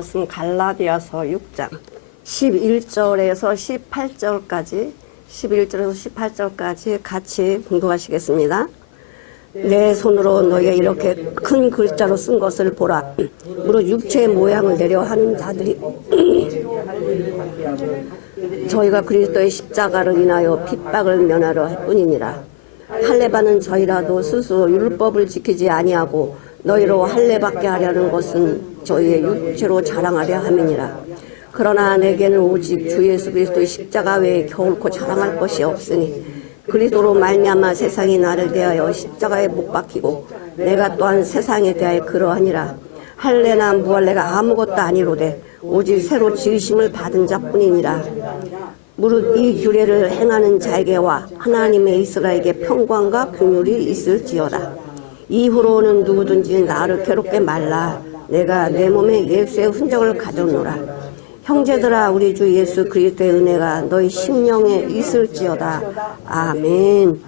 말씀 갈라디아서 6장 11절에서 18절까지 11절에서 18절까지 같이 공독하시겠습니다. 내 손으로 너희가 이렇게 큰 글자로 쓴 것을 보라. 무릇 육체의 모양을 내려 하는 자들이 저희가 그리스도의 십자가를 인하여 핍박을 면하려 할 뿐이니라. 할례받는 저희라도 스스로 율법을 지키지 아니하고 너희로 할례받게 하려는 것은 저희의 육체로 자랑하려 함이니라. 그러나 내게는 오직 주 예수 그리스도의 십자가 외에 겨울코 자랑할 것이 없으니 그리스도로 말미암아 세상이 나를 대하여 십자가에 못 박히고 내가 또한 세상에 대하여 그러하니라. 할례나 무할례가 아무것도 아니로되 오직 새로 지으심을 받은 자뿐이니라. 무릇 이 규례를 행하는 자에게와 하나님의 이스라엘에게 평강과 긍휼이 있을지어다. 이후로는 누구든지 나를 괴롭게 말라. 내가 내 몸에 예수의 흔적을 가졌노라. 형제들아, 우리 주 예수 그리스도의 은혜가 너희 심령에 있을지어다. 아멘.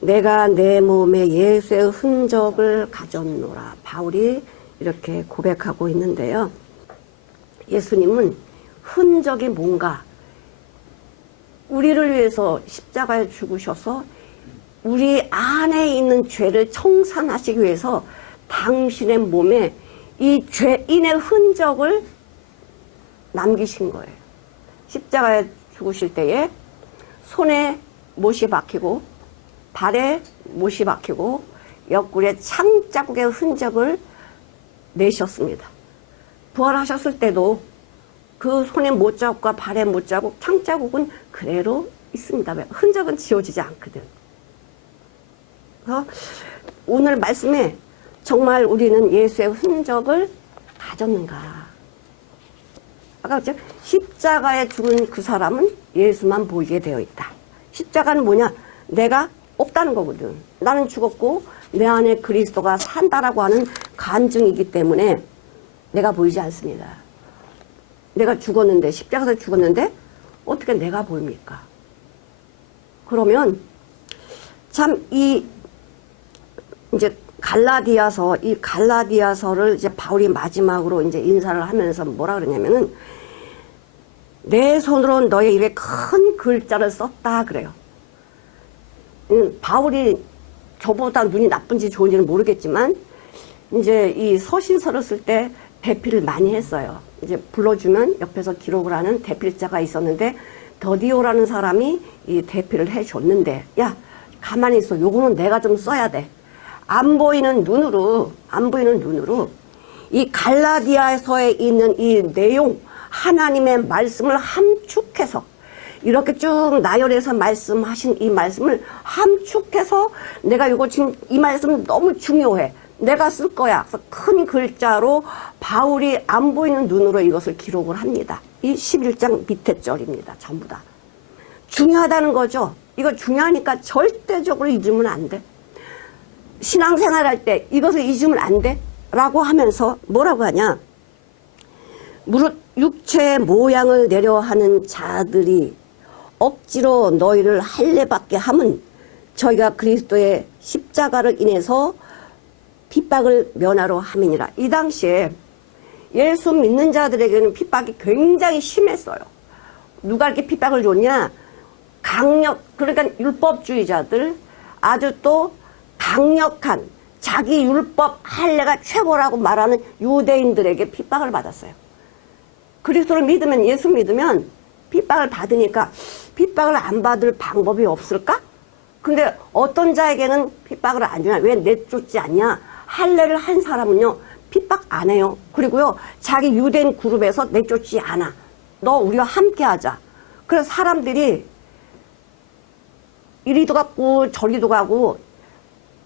내가 내 몸에 예수의 흔적을 가졌노라. 바울이 이렇게 고백하고 있는데요. 예수님은 흔적이 뭔가, 우리를 위해서 십자가에 죽으셔서 우리 안에 있는 죄를 청산하시기 위해서 당신의 몸에 이 죄인의 흔적을 남기신 거예요. 십자가에 죽으실 때에 손에 못이 박히고 발에 못이 박히고 옆구리에 창자국의 흔적을 내셨습니다. 부활하셨을 때도 그 손에 못자국과 발에 못자국, 창자국은 그대로 있습니다. 흔적은 지워지지 않거든. 그래서 오늘 말씀에 정말 우리는 예수의 흔적을 가졌는가. 아까 십자가에 죽은 그 사람은 예수만 보이게 되어 있다. 십자가는 뭐냐? 내가 없다는 거거든. 나는 죽었고 내 안에 그리스도가 산다라고 하는 간증이기 때문에 내가 보이지 않습니다. 내가 죽었는데, 십자가에서 죽었는데 어떻게 내가 보입니까? 그러면 참 이제 이 갈라디아서를 이제 바울이 마지막으로 이제 인사를 하면서 뭐라 그러냐면은 내 손으로 너의 입에 큰 글자를 썼다 그래요. 바울이 저보다 눈이 나쁜지 좋은지는 모르겠지만 이제 이 서신서를 쓸 때 대필을 많이 했어요. 이제 불러주면 옆에서 기록을 하는 대필자가 있었는데 더디오라는 사람이 이 대필을 해줬는데, 야 가만히 있어, 요거는 내가 좀 써야 돼. 안 보이는 눈으로 이 갈라디아서에 있는 이 내용, 하나님의 말씀을 함축해서 이렇게 쭉 나열해서 말씀하신 이 말씀을 함축해서 내가 이거 지금 이 말씀 너무 중요해, 내가 쓸 거야. 그래서 큰 글자로 바울이 안 보이는 눈으로 이것을 기록을 합니다. 이 11장 밑에 절입니다. 전부 다 중요하다는 거죠. 이거 중요하니까 절대적으로 잊으면 안 돼. 신앙생활 할 때 이것을 잊으면 안 돼 라고 하면서 뭐라고 하냐. 무릇 육체의 모양을 내려 하는 자들이 억지로 너희를 할례받게 함은 저희가 그리스도의 십자가를 인해서 핍박을 면하러 함이니라. 이 당시에 예수 믿는 자들에게는 핍박이 굉장히 심했어요. 누가 이렇게 핍박을 줬냐. 그러니까 율법주의자들, 아주 또 강력한 자기 율법 할례가 최고라고 말하는 유대인들에게 핍박을 받았어요. 그리스도를 믿으면, 예수 믿으면 핍박을 받으니까 핍박을 안 받을 방법이 없을까? 근데 어떤 자에게는 핍박을 안 주냐? 왜 내쫓지 않냐? 할례를 한 사람은요 핍박 안 해요. 그리고요 자기 유대인 그룹에서 내쫓지 않아. 너 우리와 함께 하자. 그래서 사람들이 이리도 가고 저리도 가고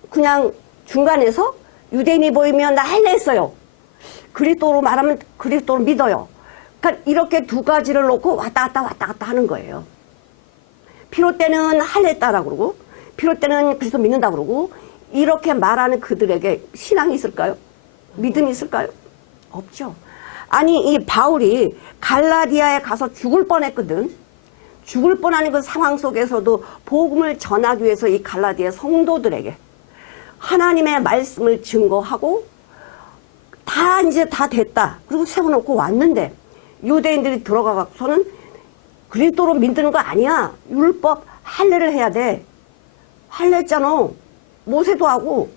그냥 중간에서 유대인이 보이면 나 할례했어요. 그리스도로 말하면 그리스도를 믿어요. 그러니까 이렇게 두 가지를 놓고 왔다 갔다 하는 거예요. 필요 때는 할례했다라고 그러고 필요 때는 그리스도 믿는다고 그러고, 이렇게 말하는 그들에게 신앙이 있을까요? 믿음이 있을까요? 없죠. 아니 이 바울이 갈라디아에 가서 죽을 뻔했거든. 죽을 뻔하는 그 상황 속에서도 복음을 전하기 위해서 이 갈라디아 성도들에게 하나님의 말씀을 증거하고 다 이제 다 됐다. 그리고 세워놓고 왔는데 유대인들이 들어가서는 그리스도로 믿는 거 아니야. 율법 할례를 해야 돼. 할례했잖아. 모세도 하고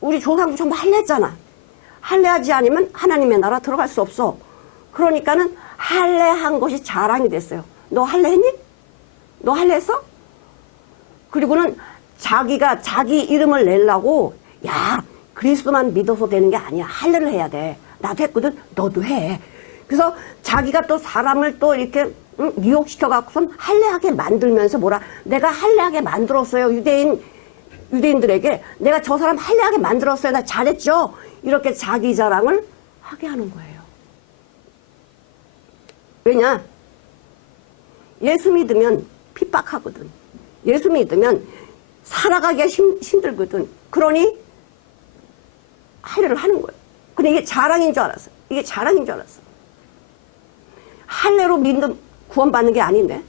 우리 조상도 전부 할례했잖아. 할례하지 않으면 하나님의 나라 들어갈 수 없어. 그러니까는 할례한 것이 자랑이 됐어요. 너 할례했니? 너 할례했어? 그리고는 자기가 자기 이름을 내려고 야 그리스도만 믿어서 되는 게 아니야. 할례를 해야 돼. 나도 했거든. 너도 해. 그래서 자기가 또 사람을 또 이렇게 미혹시켜 갖고선 할례하게 만들면서 뭐라 내가 할례하게 만들었어요. 유대인들에게 내가 저 사람 할례하게 만들었어요. 나 잘했죠. 이렇게 자기 자랑을 하게 하는 거예요. 왜냐? 예수 믿으면 핍박하거든. 예수 믿으면 살아가기가 힘들거든. 그러니 할례를 하는 거예요. 근데 이게 자랑인 줄 알았어요. 이게 자랑인 줄 알았어. 할례로 믿음 구원받는 게 아닌데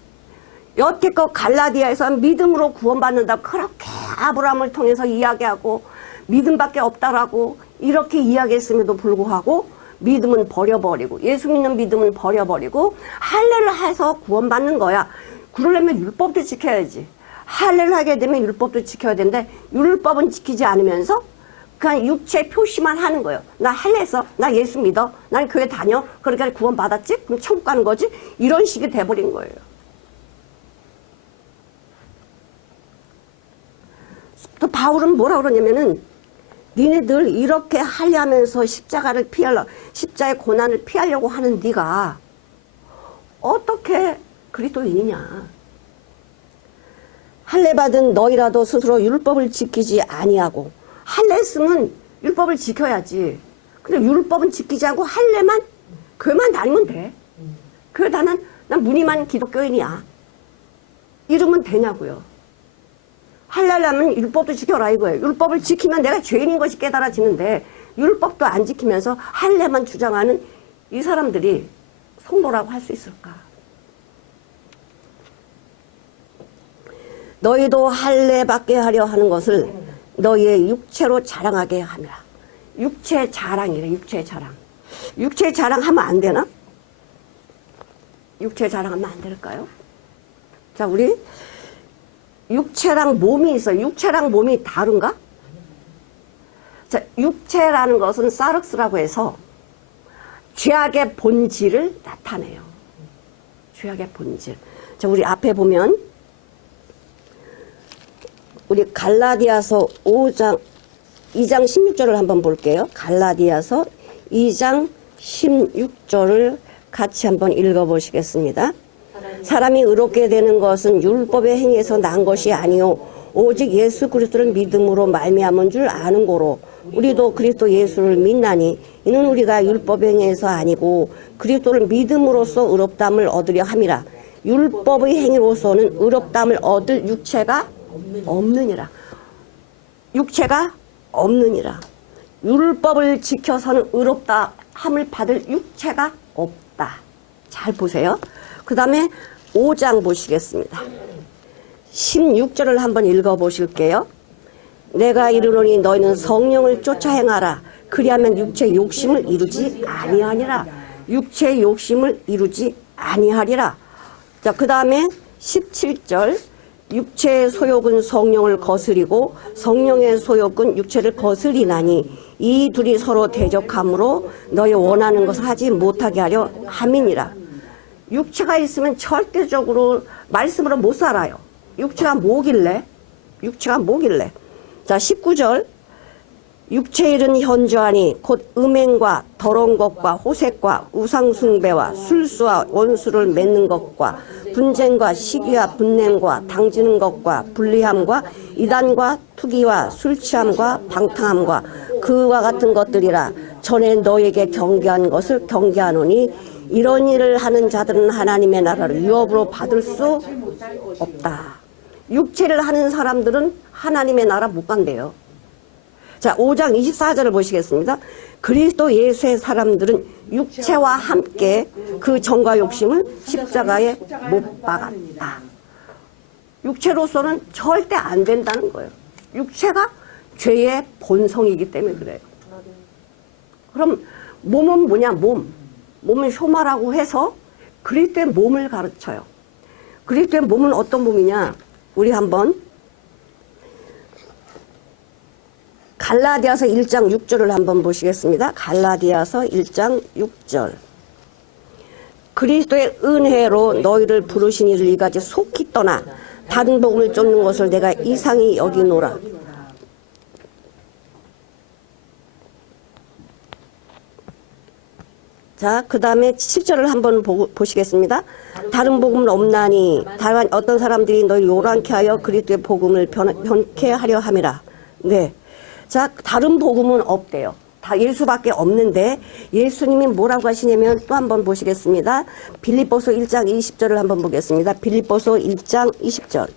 여태껏 갈라디아에서 믿음으로 구원받는다고 그렇게 아브라함을 통해서 이야기하고 믿음밖에 없다라고 이렇게 이야기했음에도 불구하고 믿음은 버려버리고 예수 믿는 믿음은 버려버리고 할례를 해서 구원받는 거야. 그러려면 율법도 지켜야지. 할례를 하게 되면 율법도 지켜야 되는데 율법은 지키지 않으면서 그냥 육체 표시만 하는 거예요. 나 할례했어. 나 예수 믿어. 난 교회 다녀. 그러니까 구원받았지? 그럼 천국 가는 거지? 이런 식이 돼버린 거예요. 또 바울은 뭐라 그러냐면은 니네들 이렇게 할례하면서 십자가의 고난을 피하려고 하는 네가 어떻게 그리스도인이냐. 할례 받은 너희라도 스스로 율법을 지키지 아니하고 할례 했으면 율법을 지켜야지. 근데 율법은 지키지 않고 할례만 교회만 다니면 돼. 교회 난 무늬만 기독교인이야. 이러면 되냐고요. 할례하려면 율법도 지켜라 이거예요. 율법을 지키면 내가 죄인인 것이 깨달아지는데 율법도 안 지키면서 할례만 주장하는 이 사람들이 성도라고 할 수 있을까? 너희도 할례 받게 하려 하는 것을 너희의 육체로 자랑하게 함이라. 육체 자랑이래. 육체 자랑. 육체 자랑하면 안 되나? 육체 자랑하면 안 될까요? 자, 우리 육체랑 몸이 있어요. 육체랑 몸이 다른가? 자, 육체라는 것은 사륵스라고 해서 죄악의 본질을 나타내요. 죄악의 본질. 자, 우리 앞에 보면 우리 갈라디아서 2장 16절을 한번 볼게요. 갈라디아서 2장 16절을 같이 한번 읽어보시겠습니다. 사람이 의롭게 되는 것은 율법의 행위에서 난 것이 아니요 오직 예수 그리스도를 믿음으로 말미암은 줄 아는 고로 우리도 그리스도 예수를 믿나니 이는 우리가 율법의 행위에서 아니고 그리스도를 믿음으로써 의롭다함을 얻으려 함이라. 율법의 행위로서는 의롭다함을 얻을 육체가 없느니라. 육체가 없느니라. 율법을 지켜서는 의롭다함을 받을 육체가 없다. 잘 보세요. 그 다음에 5장 보시겠습니다. 16절을 한번 읽어보실게요. 내가 이르노니 너희는 성령을 쫓아 행하라. 그리하면 육체의 욕심을 이루지 아니하니라. 육체의 욕심을 이루지 아니하리라. 자, 그 다음에 17절. 육체의 소욕은 성령을 거스리고 성령의 소욕은 육체를 거스리나니 이 둘이 서로 대적함으로 너희 원하는 것을 하지 못하게 하려 함이니라. 육체가 있으면 절대적으로 말씀으로 못 살아요. 육체가 뭐길래? 육체가 뭐길래? 자, 19절. 육체의 일은 현저하니 곧 음행과 더러운 것과 호색과 우상숭배와 술수와 원수를 맺는 것과 분쟁과 시기와 분냄과 당지는 것과 불리함과 이단과 투기와 술취함과 방탕함과 그와 같은 것들이라. 전에 너에게 경계한 것을 경계하노니 이런 일을 하는 자들은 하나님의 나라를 유업으로 받을 수 없다. 육체를 하는 사람들은 하나님의 나라 못 간대요. 자, 5장 24절을 보시겠습니다. 그리스도 예수의 사람들은 육체와 함께 그 정과 욕심을 십자가에 못 박았다. 육체로서는 절대 안 된다는 거예요. 육체가 죄의 본성이기 때문에 그래요. 그럼 몸은 뭐냐? 몸은 쇼마라고 해서 그리스도의 몸을 가르쳐요. 그리스도의 몸은 어떤 몸이냐? 우리 한번 갈라디아서 1장 6절을 한번 보시겠습니다. 갈라디아서 1장 6절. 그리스도의 은혜로 너희를 부르신 이를 이같이 속히 떠나 다른 복음을 쫓는 것을 내가 이상히 여기노라. 자, 그 다음에 7절을 한번 보시겠습니다. 다른 복음은 없나니 다만 어떤 사람들이 너희 요란케 하여 그리스도의 복음을 변케 하려 함이라. 네. 자, 다른 복음은 없대요. 다 예수밖에 없는데 예수님이 뭐라고 하시냐면 또 한번 보시겠습니다. 빌립보서 1장 20절을 한번 보겠습니다. 빌립보서 1장 20절.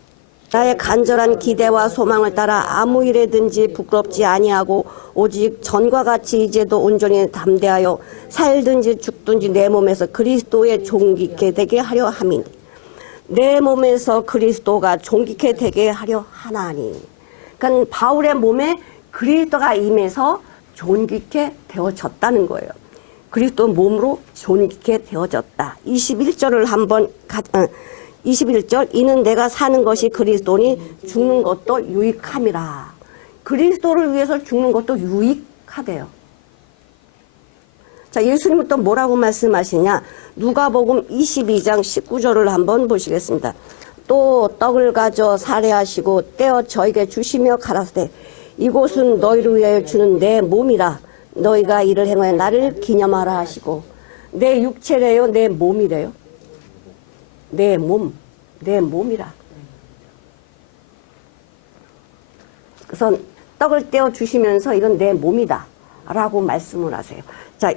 나의 간절한 기대와 소망을 따라 아무 일에든지 부끄럽지 아니하고 오직 전과 같이 이제도 온전히 담대하여 살든지 죽든지 내 몸에서 그리스도의 존귀케 되게 하려 함이니 내 몸에서 그리스도가 존귀케 되게 하려 하나니. 그러니까 바울의 몸에 그리스도가 임해서 존귀케 되어졌다는 거예요. 그리스도 몸으로 존귀케 되어졌다. 21절을 한번 21절. 이는 내가 사는 것이 그리스도니 죽는 것도 유익함이라. 그리스도를 위해서 죽는 것도 유익하대요. 자, 예수님은 또 뭐라고 말씀하시냐? 누가복음 22장 19절을 한번 보시겠습니다. 또 떡을 가져 살해하시고 떼어 저에게 주시며 가라사대 이곳은 너희를 위하여 주는 내 몸이라. 너희가 이를 행하여 나를 기념하라 하시고. 내 육체래요? 내 몸이래요? 내 몸, 내 몸이라. 그래서 떡을 떼어 주시면서 이건 내 몸이다 라고 말씀을 하세요. 자,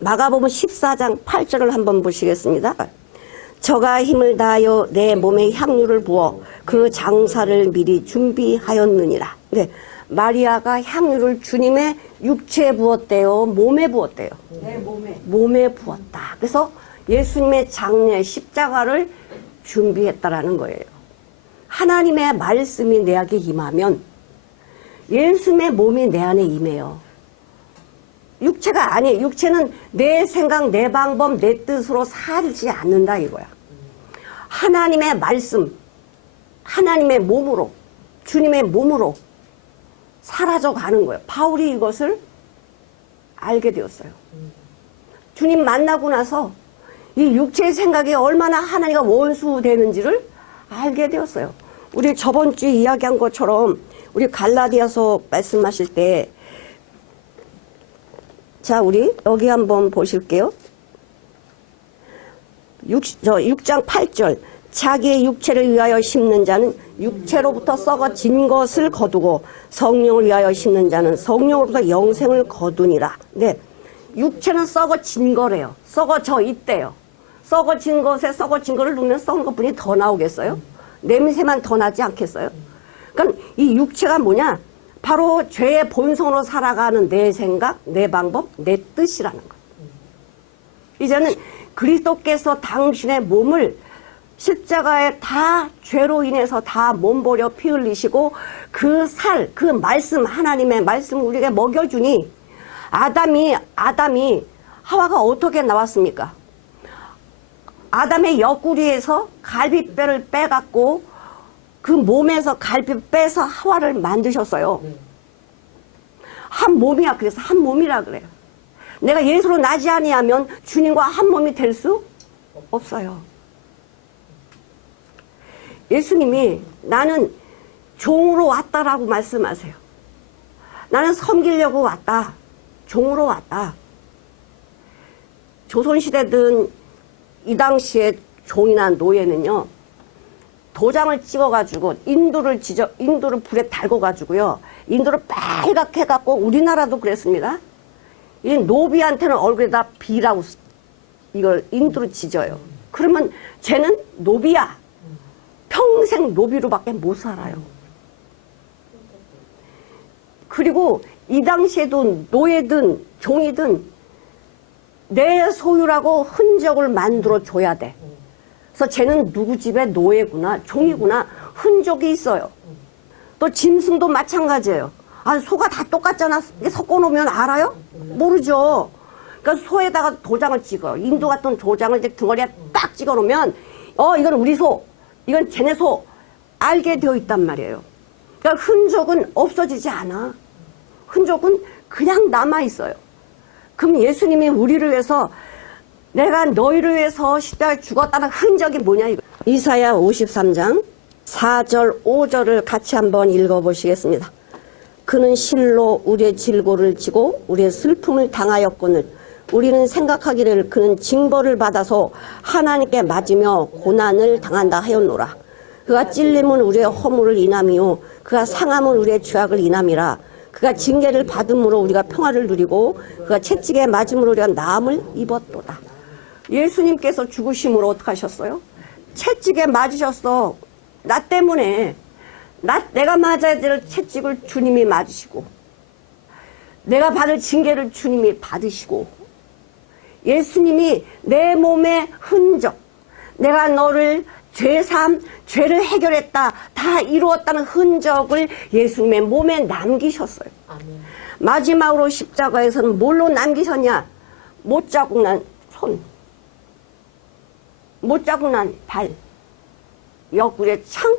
마가복음 14장 8절을 한번 보시겠습니다. 저가 힘을 다하여 내 몸에 향유를 부어 그 장사를 미리 준비하였느니라. 네, 마리아가 향유를 주님의 육체에 부었대요? 몸에 부었대요? 내 몸에 부었다. 그래서 예수님의 장례 십자가를 준비했다라는 거예요. 하나님의 말씀이 내 안에 임하면 예수님의 몸이 내 안에 임해요. 육체가 아니에요. 육체는 내 생각, 내 방법, 내 뜻으로 살지 않는다 이거야. 하나님의 말씀, 하나님의 몸으로, 주님의 몸으로 사라져 가는 거예요. 바울이 이것을 알게 되었어요. 주님 만나고 나서 이 육체의 생각이 얼마나 하나님과 원수되는지를 알게 되었어요. 우리 저번 주에 이야기한 것처럼 우리 갈라디아서 말씀하실 때, 자, 우리 여기 한번 보실게요. 6장 8절. 자기의 육체를 위하여 심는 자는 육체로부터 썩어진 것을 거두고 성령을 위하여 심는 자는 성령으로부터 영생을 거두니라. 네, 육체는 썩어진 거래요. 썩어져 있대요. 썩어진 것에 썩어진 거를 넣으면 썩은 것뿐이 더 나오겠어요? 냄새만 더 나지 않겠어요? 그러니까 이 육체가 뭐냐? 바로 죄의 본성으로 살아가는 내 생각, 내 방법, 내 뜻이라는 거예요. 이제는 그리스도께서 당신의 몸을 십자가에 다 죄로 인해서 다 몸버려 피 흘리시고 그 살, 그 말씀, 하나님의 말씀을 우리에게 먹여주니 아담이 하와가 어떻게 나왔습니까? 아담의 옆구리에서 갈비뼈를 빼갖고 그 몸에서 갈비 빼서 하와를 만드셨어요. 한 몸이야. 그래서 한 몸이라 그래요. 내가 예수로 나지 아니하면 주님과 한 몸이 될 수 없어요. 예수님이 나는 종으로 왔다라고 말씀하세요. 나는 섬기려고 왔다. 종으로 왔다. 조선시대든 이 당시에 종이나 노예는요, 도장을 찍어가지고 인도를 불에 달궈가지고요, 인도를 빨갛게 해갖고 우리나라도 그랬습니다. 이 노비한테는 얼굴에다 비라고 이걸 인도로 지져요. 그러면 쟤는 노비야. 평생 노비로밖에 못 살아요. 그리고 이 당시에도 노예든 종이든 내 소유라고 흔적을 만들어 줘야 돼. 그래서 쟤는 누구 집의 노예구나, 종이구나, 흔적이 있어요. 또 짐승도 마찬가지예요. 아, 소가 다 똑같잖아. 섞어놓으면 알아요? 모르죠. 그러니까 소에다가 도장을 찍어. 인도 같은 도장을 이제 등어리에 딱 찍어놓으면 이건 우리 소, 이건 쟤네 소 알게 되어 있단 말이에요. 그러니까 흔적은 없어지지 않아. 흔적은 그냥 남아있어요. 그럼 예수님이 우리를 위해서 내가 너희를 위해서 십자가에 죽었다는 흔적이 뭐냐 이거. 이사야 53장 4절 5절을 같이 한번 읽어보시겠습니다. 그는 실로 우리의 질고를 지고 우리의 슬픔을 당하였거늘 우리는 생각하기를 그는 징벌을 받아서 하나님께 맞으며 고난을 당한다 하였노라. 그가 찔림은 우리의 허물을 인함이요 그가 상함은 우리의 죄악을 인함이라. 그가 징계를 받음으로 우리가 평화를 누리고 그가 채찍에 맞음으로 우리가 나음을 입었도다. 예수님께서 죽으심으로 어떻게 하셨어요? 채찍에 맞으셨어. 나 때문에. 내가 맞아야 될 채찍을 주님이 맞으시고 내가 받을 징계를 주님이 받으시고 예수님이 내 몸의 흔적, 내가 너를 죄삼, 죄를 해결했다, 다 이루었다는 흔적을 예수님의 몸에 남기셨어요. 아멘. 마지막으로 십자가에서는 뭘로 남기셨냐? 못자국 난 손, 못자국 난 발, 옆구리에 창,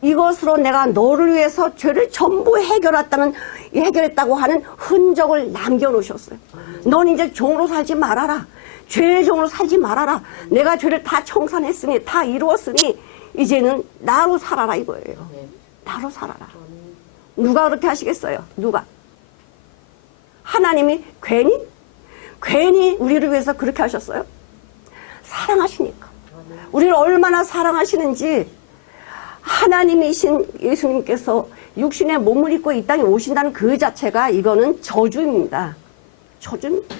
이것으로 내가 너를 위해서 죄를 전부 해결했다고 하는 흔적을 남겨놓으셨어요. 넌 이제 종으로 살지 말아라. 죄의 종으로 살지 말아라. 내가 죄를 다 청산했으니 다 이루었으니 이제는 나로 살아라 이거예요. 나로 살아라. 누가 그렇게 하시겠어요? 누가? 하나님이 괜히 우리를 위해서 그렇게 하셨어요? 사랑하시니까. 우리를 얼마나 사랑하시는지 하나님이신 예수님께서 육신의 몸을 입고 이 땅에 오신다는 그 자체가 이거는 저주입니다. 저주입니다.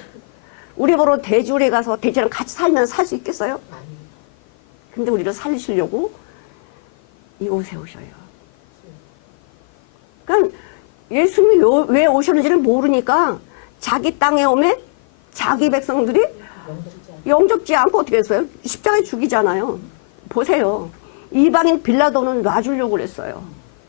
우리 보러 돼지우리 가서 돼지랑 같이 살면 살 수 있겠어요? 근데 우리를 살리시려고 이곳에 오셔요. 그러니까 예수님이 왜 오셨는지를 모르니까 자기 땅에 오면 자기 백성들이 영접지 않고 어떻게 했어요? 십자가에 죽이잖아요. 보세요. 이방인 빌라도는 놔주려고 그랬어요.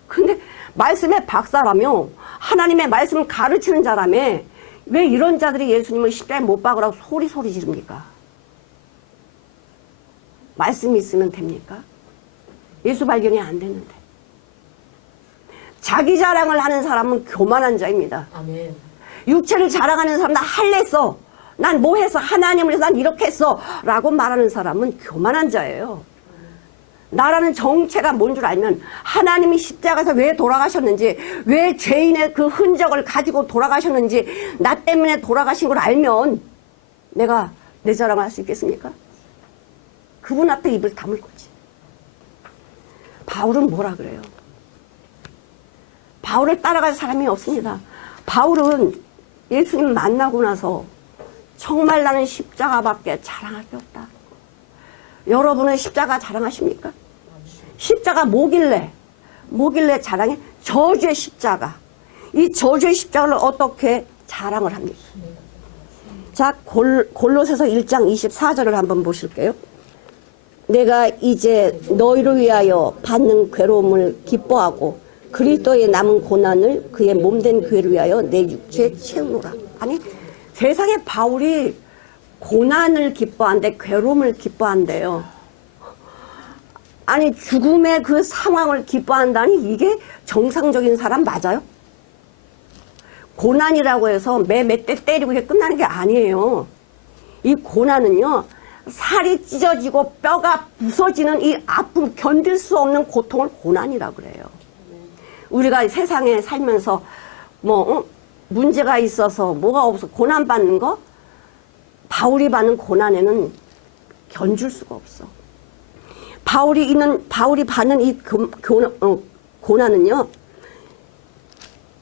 근데 말씀의 박사라며 하나님의 말씀을 가르치는 자라며 왜 이런 자들이 예수님을 십자가에 못 박으라고 소리 지릅니까? 말씀이 있으면 됩니까? 예수 발견이 안 되는데. 자기 자랑을 하는 사람은 교만한 자입니다. 아멘. 육체를 자랑하는 사람 나 할랬어. 난 뭐 했어. 하나님을 위해서 난 이렇게 했어. 라고 말하는 사람은 교만한 자예요. 나라는 정체가 뭔 줄 알면 하나님이 십자가에서 왜 돌아가셨는지 왜 죄인의 그 흔적을 가지고 돌아가셨는지 나 때문에 돌아가신 걸 알면 내가 내 자랑을 할 수 있겠습니까? 그분 앞에 입을 다물 거지. 바울은 뭐라 그래요? 바울을 따라갈 사람이 없습니다. 바울은 예수님 만나고 나서 정말 나는 십자가밖에 자랑할 게 없다. 여러분은 십자가 자랑하십니까? 십자가 뭐길래 자랑해? 저주의 십자가. 이 저주의 십자가를 어떻게 자랑을 합니까? 자, 골로새서 1장 24절을 한번 보실게요. 내가 이제 너희를 위하여 받는 괴로움을 기뻐하고 그리스도의 남은 고난을 그의 몸된 교회를 위하여 내 육체에 채우노라. 아니, 세상에 바울이 고난을 기뻐한대, 괴로움을 기뻐한대요. 아니, 죽음의 그 상황을 기뻐한다니 이게 정상적인 사람 맞아요? 고난이라고 해서 몇 대 때리고 이게 끝나는 게 아니에요. 이 고난은요, 살이 찢어지고 뼈가 부서지는 이 아픔, 견딜 수 없는 고통을 고난이라고 그래요. 우리가 세상에 살면서 문제가 있어서 뭐가 없어 고난받는 거, 바울이 받는 고난에는 견줄 수가 없어. 바울이 받는 이 고난은요,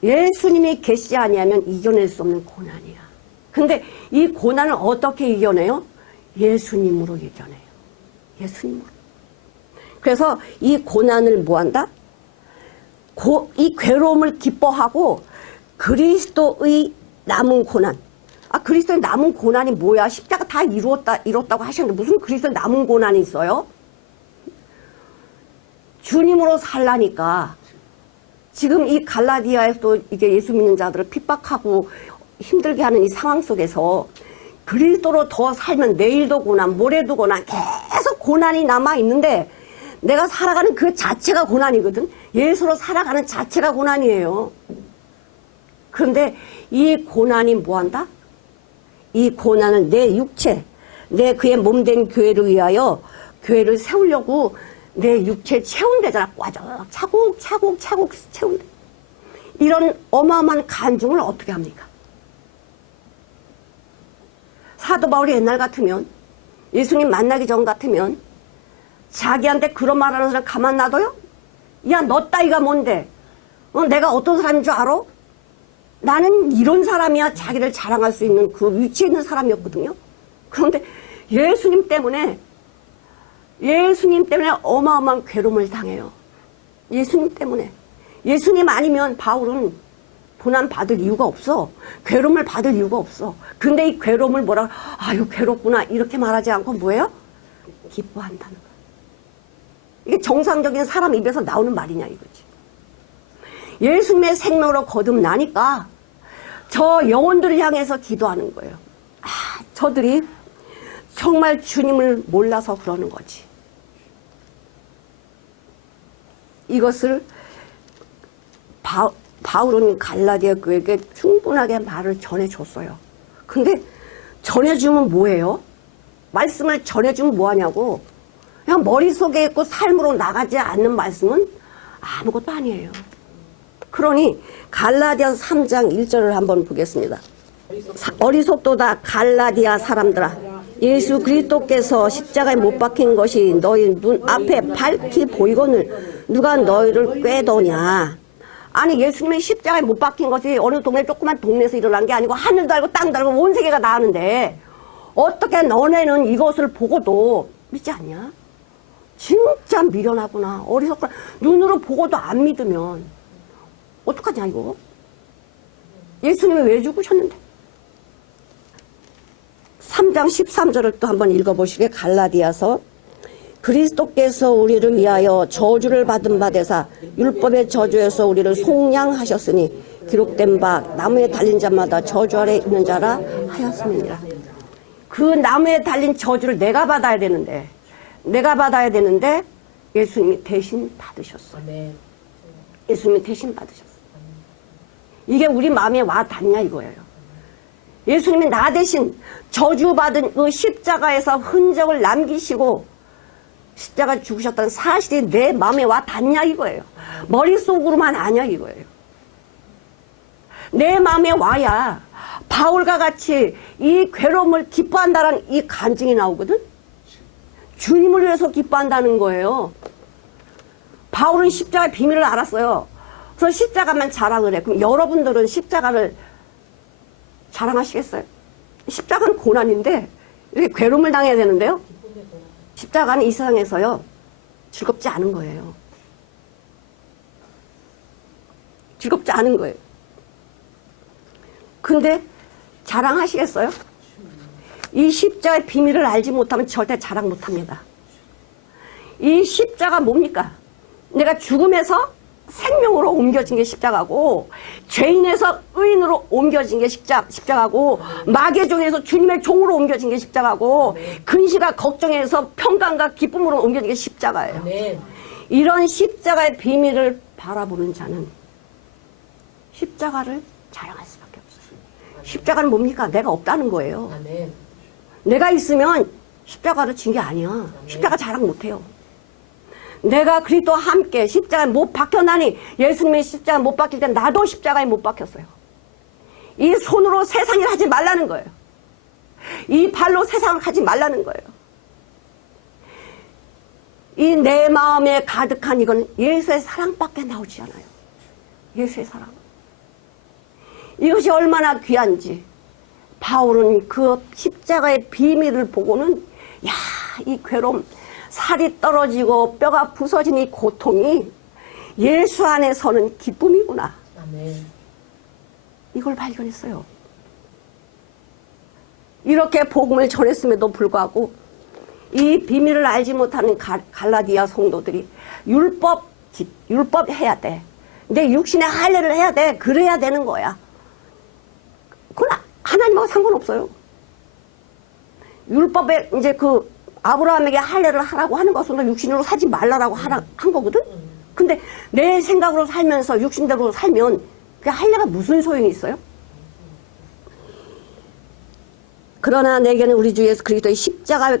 예수님이 계시지 아니하면 이겨낼 수 없는 고난이야. 근데 이 고난을 어떻게 이겨내요? 예수님으로 이겨내요. 예수님으로. 그래서 이 고난을 뭐한다? 이 괴로움을 기뻐하고 그리스도의 남은 고난. 아, 그리스도의 남은 고난이 뭐야? 십자가 다 이뤘다고 하셨는데 무슨 그리스도의 남은 고난이 있어요? 주님으로 살라니까 지금 이 갈라디아에서도 이게 예수 믿는 자들을 핍박하고 힘들게 하는 이 상황 속에서 그리스도로 더 살면 내일도 고난, 모레도 고난, 계속 고난이 남아있는데 내가 살아가는 그 자체가 고난이거든. 예수로 살아가는 자체가 고난이에요. 그런데 이 고난이 뭐한다? 이 고난을 내 육체, 내 그의 몸된 교회를 위하여 교회를 세우려고 내 육체 채운대잖아. 차곡차곡 채운대. 이런 어마어마한 간증을 어떻게 합니까? 사도 바울이 옛날 같으면, 예수님 만나기 전 같으면 자기한테 그런 말하는 사람 가만 놔둬요? 야, 너 따위가 뭔데? 내가 어떤 사람인 줄 알아? 나는 이런 사람이야. 자기를 자랑할 수 있는 그 위치에 있는 사람이었거든요. 그런데 예수님 때문에 어마어마한 괴로움을 당해요. 예수님 때문에. 예수님 아니면 바울은 고난 받을 이유가 없어. 괴로움을 받을 이유가 없어. 근데 이 괴로움을 뭐라, 아유 괴롭구나 이렇게 말하지 않고 뭐예요? 기뻐한다는 거야. 이게 정상적인 사람 입에서 나오는 말이냐 이거지. 예수님의 생명으로 거듭나니까 저 영혼들을 향해서 기도하는 거예요. 저들이 정말 주님을 몰라서 그러는 거지. 이것을 바울은 갈라디아 교회에게 충분하게 말을 전해줬어요. 근데 전해주면 뭐예요? 말씀을 전해주면 뭐하냐고. 그냥 머릿속에 있고 삶으로 나가지 않는 말씀은 아무것도 아니에요. 그러니 갈라디아서 3장 1절을 한번 보겠습니다. 어리석도다 갈라디아 사람들아, 예수 그리스도께서 십자가에 못 박힌 것이 너희 눈앞에 밝히 보이거늘 누가 너희를 꾀더냐. 아니 예수님이 십자가에 못 박힌 것이 어느 동네 조그만 동네에서 일어난 게 아니고 하늘도 알고 땅도 알고 온 세계가 다 아는데 어떻게 너네는 이것을 보고도 믿지 않냐? 진짜 미련하구나. 어리석구나. 눈으로 보고도 안 믿으면 어떡하냐 이거. 예수님이 왜 죽으셨는데. 3장 13절을 또 한번 읽어보시게. 갈라디아서 그리스도께서 우리를 위하여 저주를 받은 바 되사 율법의 저주에서 우리를 속량하셨으니 기록된 바 나무에 달린 자마다 저주 아래 있는 자라 하였음이니라. 그 나무에 달린 저주를 내가 받아야 되는데 예수님이 대신 받으셨어요. 예수님이 대신 받으셨어요. 이게 우리 마음에 와 닿냐 이거예요. 예수님이 나 대신 저주받은 그 십자가에서 흔적을 남기시고 십자가 죽으셨다는 사실이 내 마음에 와 닿냐 이거예요. 머릿속으로만 아냐 이거예요. 내 마음에 와야 바울과 같이 이 괴로움을 기뻐한다는 이 간증이 나오거든. 주님을 위해서 기뻐한다는 거예요. 바울은 십자가의 비밀을 알았어요. 그래서 십자가만 자랑을 해. 그럼 여러분들은 십자가를 자랑하시겠어요? 십자가는 고난인데 이렇게 괴로움을 당해야 되는데요. 십자가는 이 세상에서요 즐겁지 않은 거예요. 즐겁지 않은 거예요. 근데 자랑하시겠어요? 이 십자가의 비밀을 알지 못하면 절대 자랑 못합니다. 이 십자가 뭡니까? 내가 죽음에서 생명으로 옮겨진 게 십자가고, 죄인에서 의인으로 옮겨진 게 십자가고, 마귀의 종에서 주님의 종으로 옮겨진 게 십자가고, 근시가 걱정에서 평강과 기쁨으로 옮겨진 게 십자가예요. 이런 십자가의 비밀을 바라보는 자는 십자가를 자랑할 수밖에 없어요. 십자가는 뭡니까? 내가 없다는 거예요. 내가 있으면 십자가를 진 게 아니야. 십자가 자랑 못해요. 내가 그리스도와 함께 십자가에 못 박혀나니, 예수님이 십자가에 못 박힐 때 나도 십자가에 못 박혔어요. 이 손으로 세상을 하지 말라는 거예요. 이 발로 세상을 하지 말라는 거예요. 이 내 마음에 가득한 이건 예수의 사랑밖에 나오지 않아요. 예수의 사랑. 이것이 얼마나 귀한지 바울은 그 십자가의 비밀을 보고는, 야, 이 괴로움, 살이 떨어지고 뼈가 부서진 이 고통이 예수 안에서는 기쁨이구나. 아멘. 이걸 발견했어요. 이렇게 복음을 전했음에도 불구하고 이 비밀을 알지 못하는 갈라디아 성도들이 율법 해야 돼. 내 육신의 할례를 해야 돼. 그래야 되는 거야. 그건 하나님하고 상관없어요. 율법에 이제 그 아브라함에게 할례를 하라고 하는 것은 너 육신으로 사지 말라라고 한 거거든. 근데 내 생각으로 살면서 육신대로 살면 그 할례가 무슨 소용이 있어요? 그러나 내게는 우리 주 예수 그리스도의 십자가에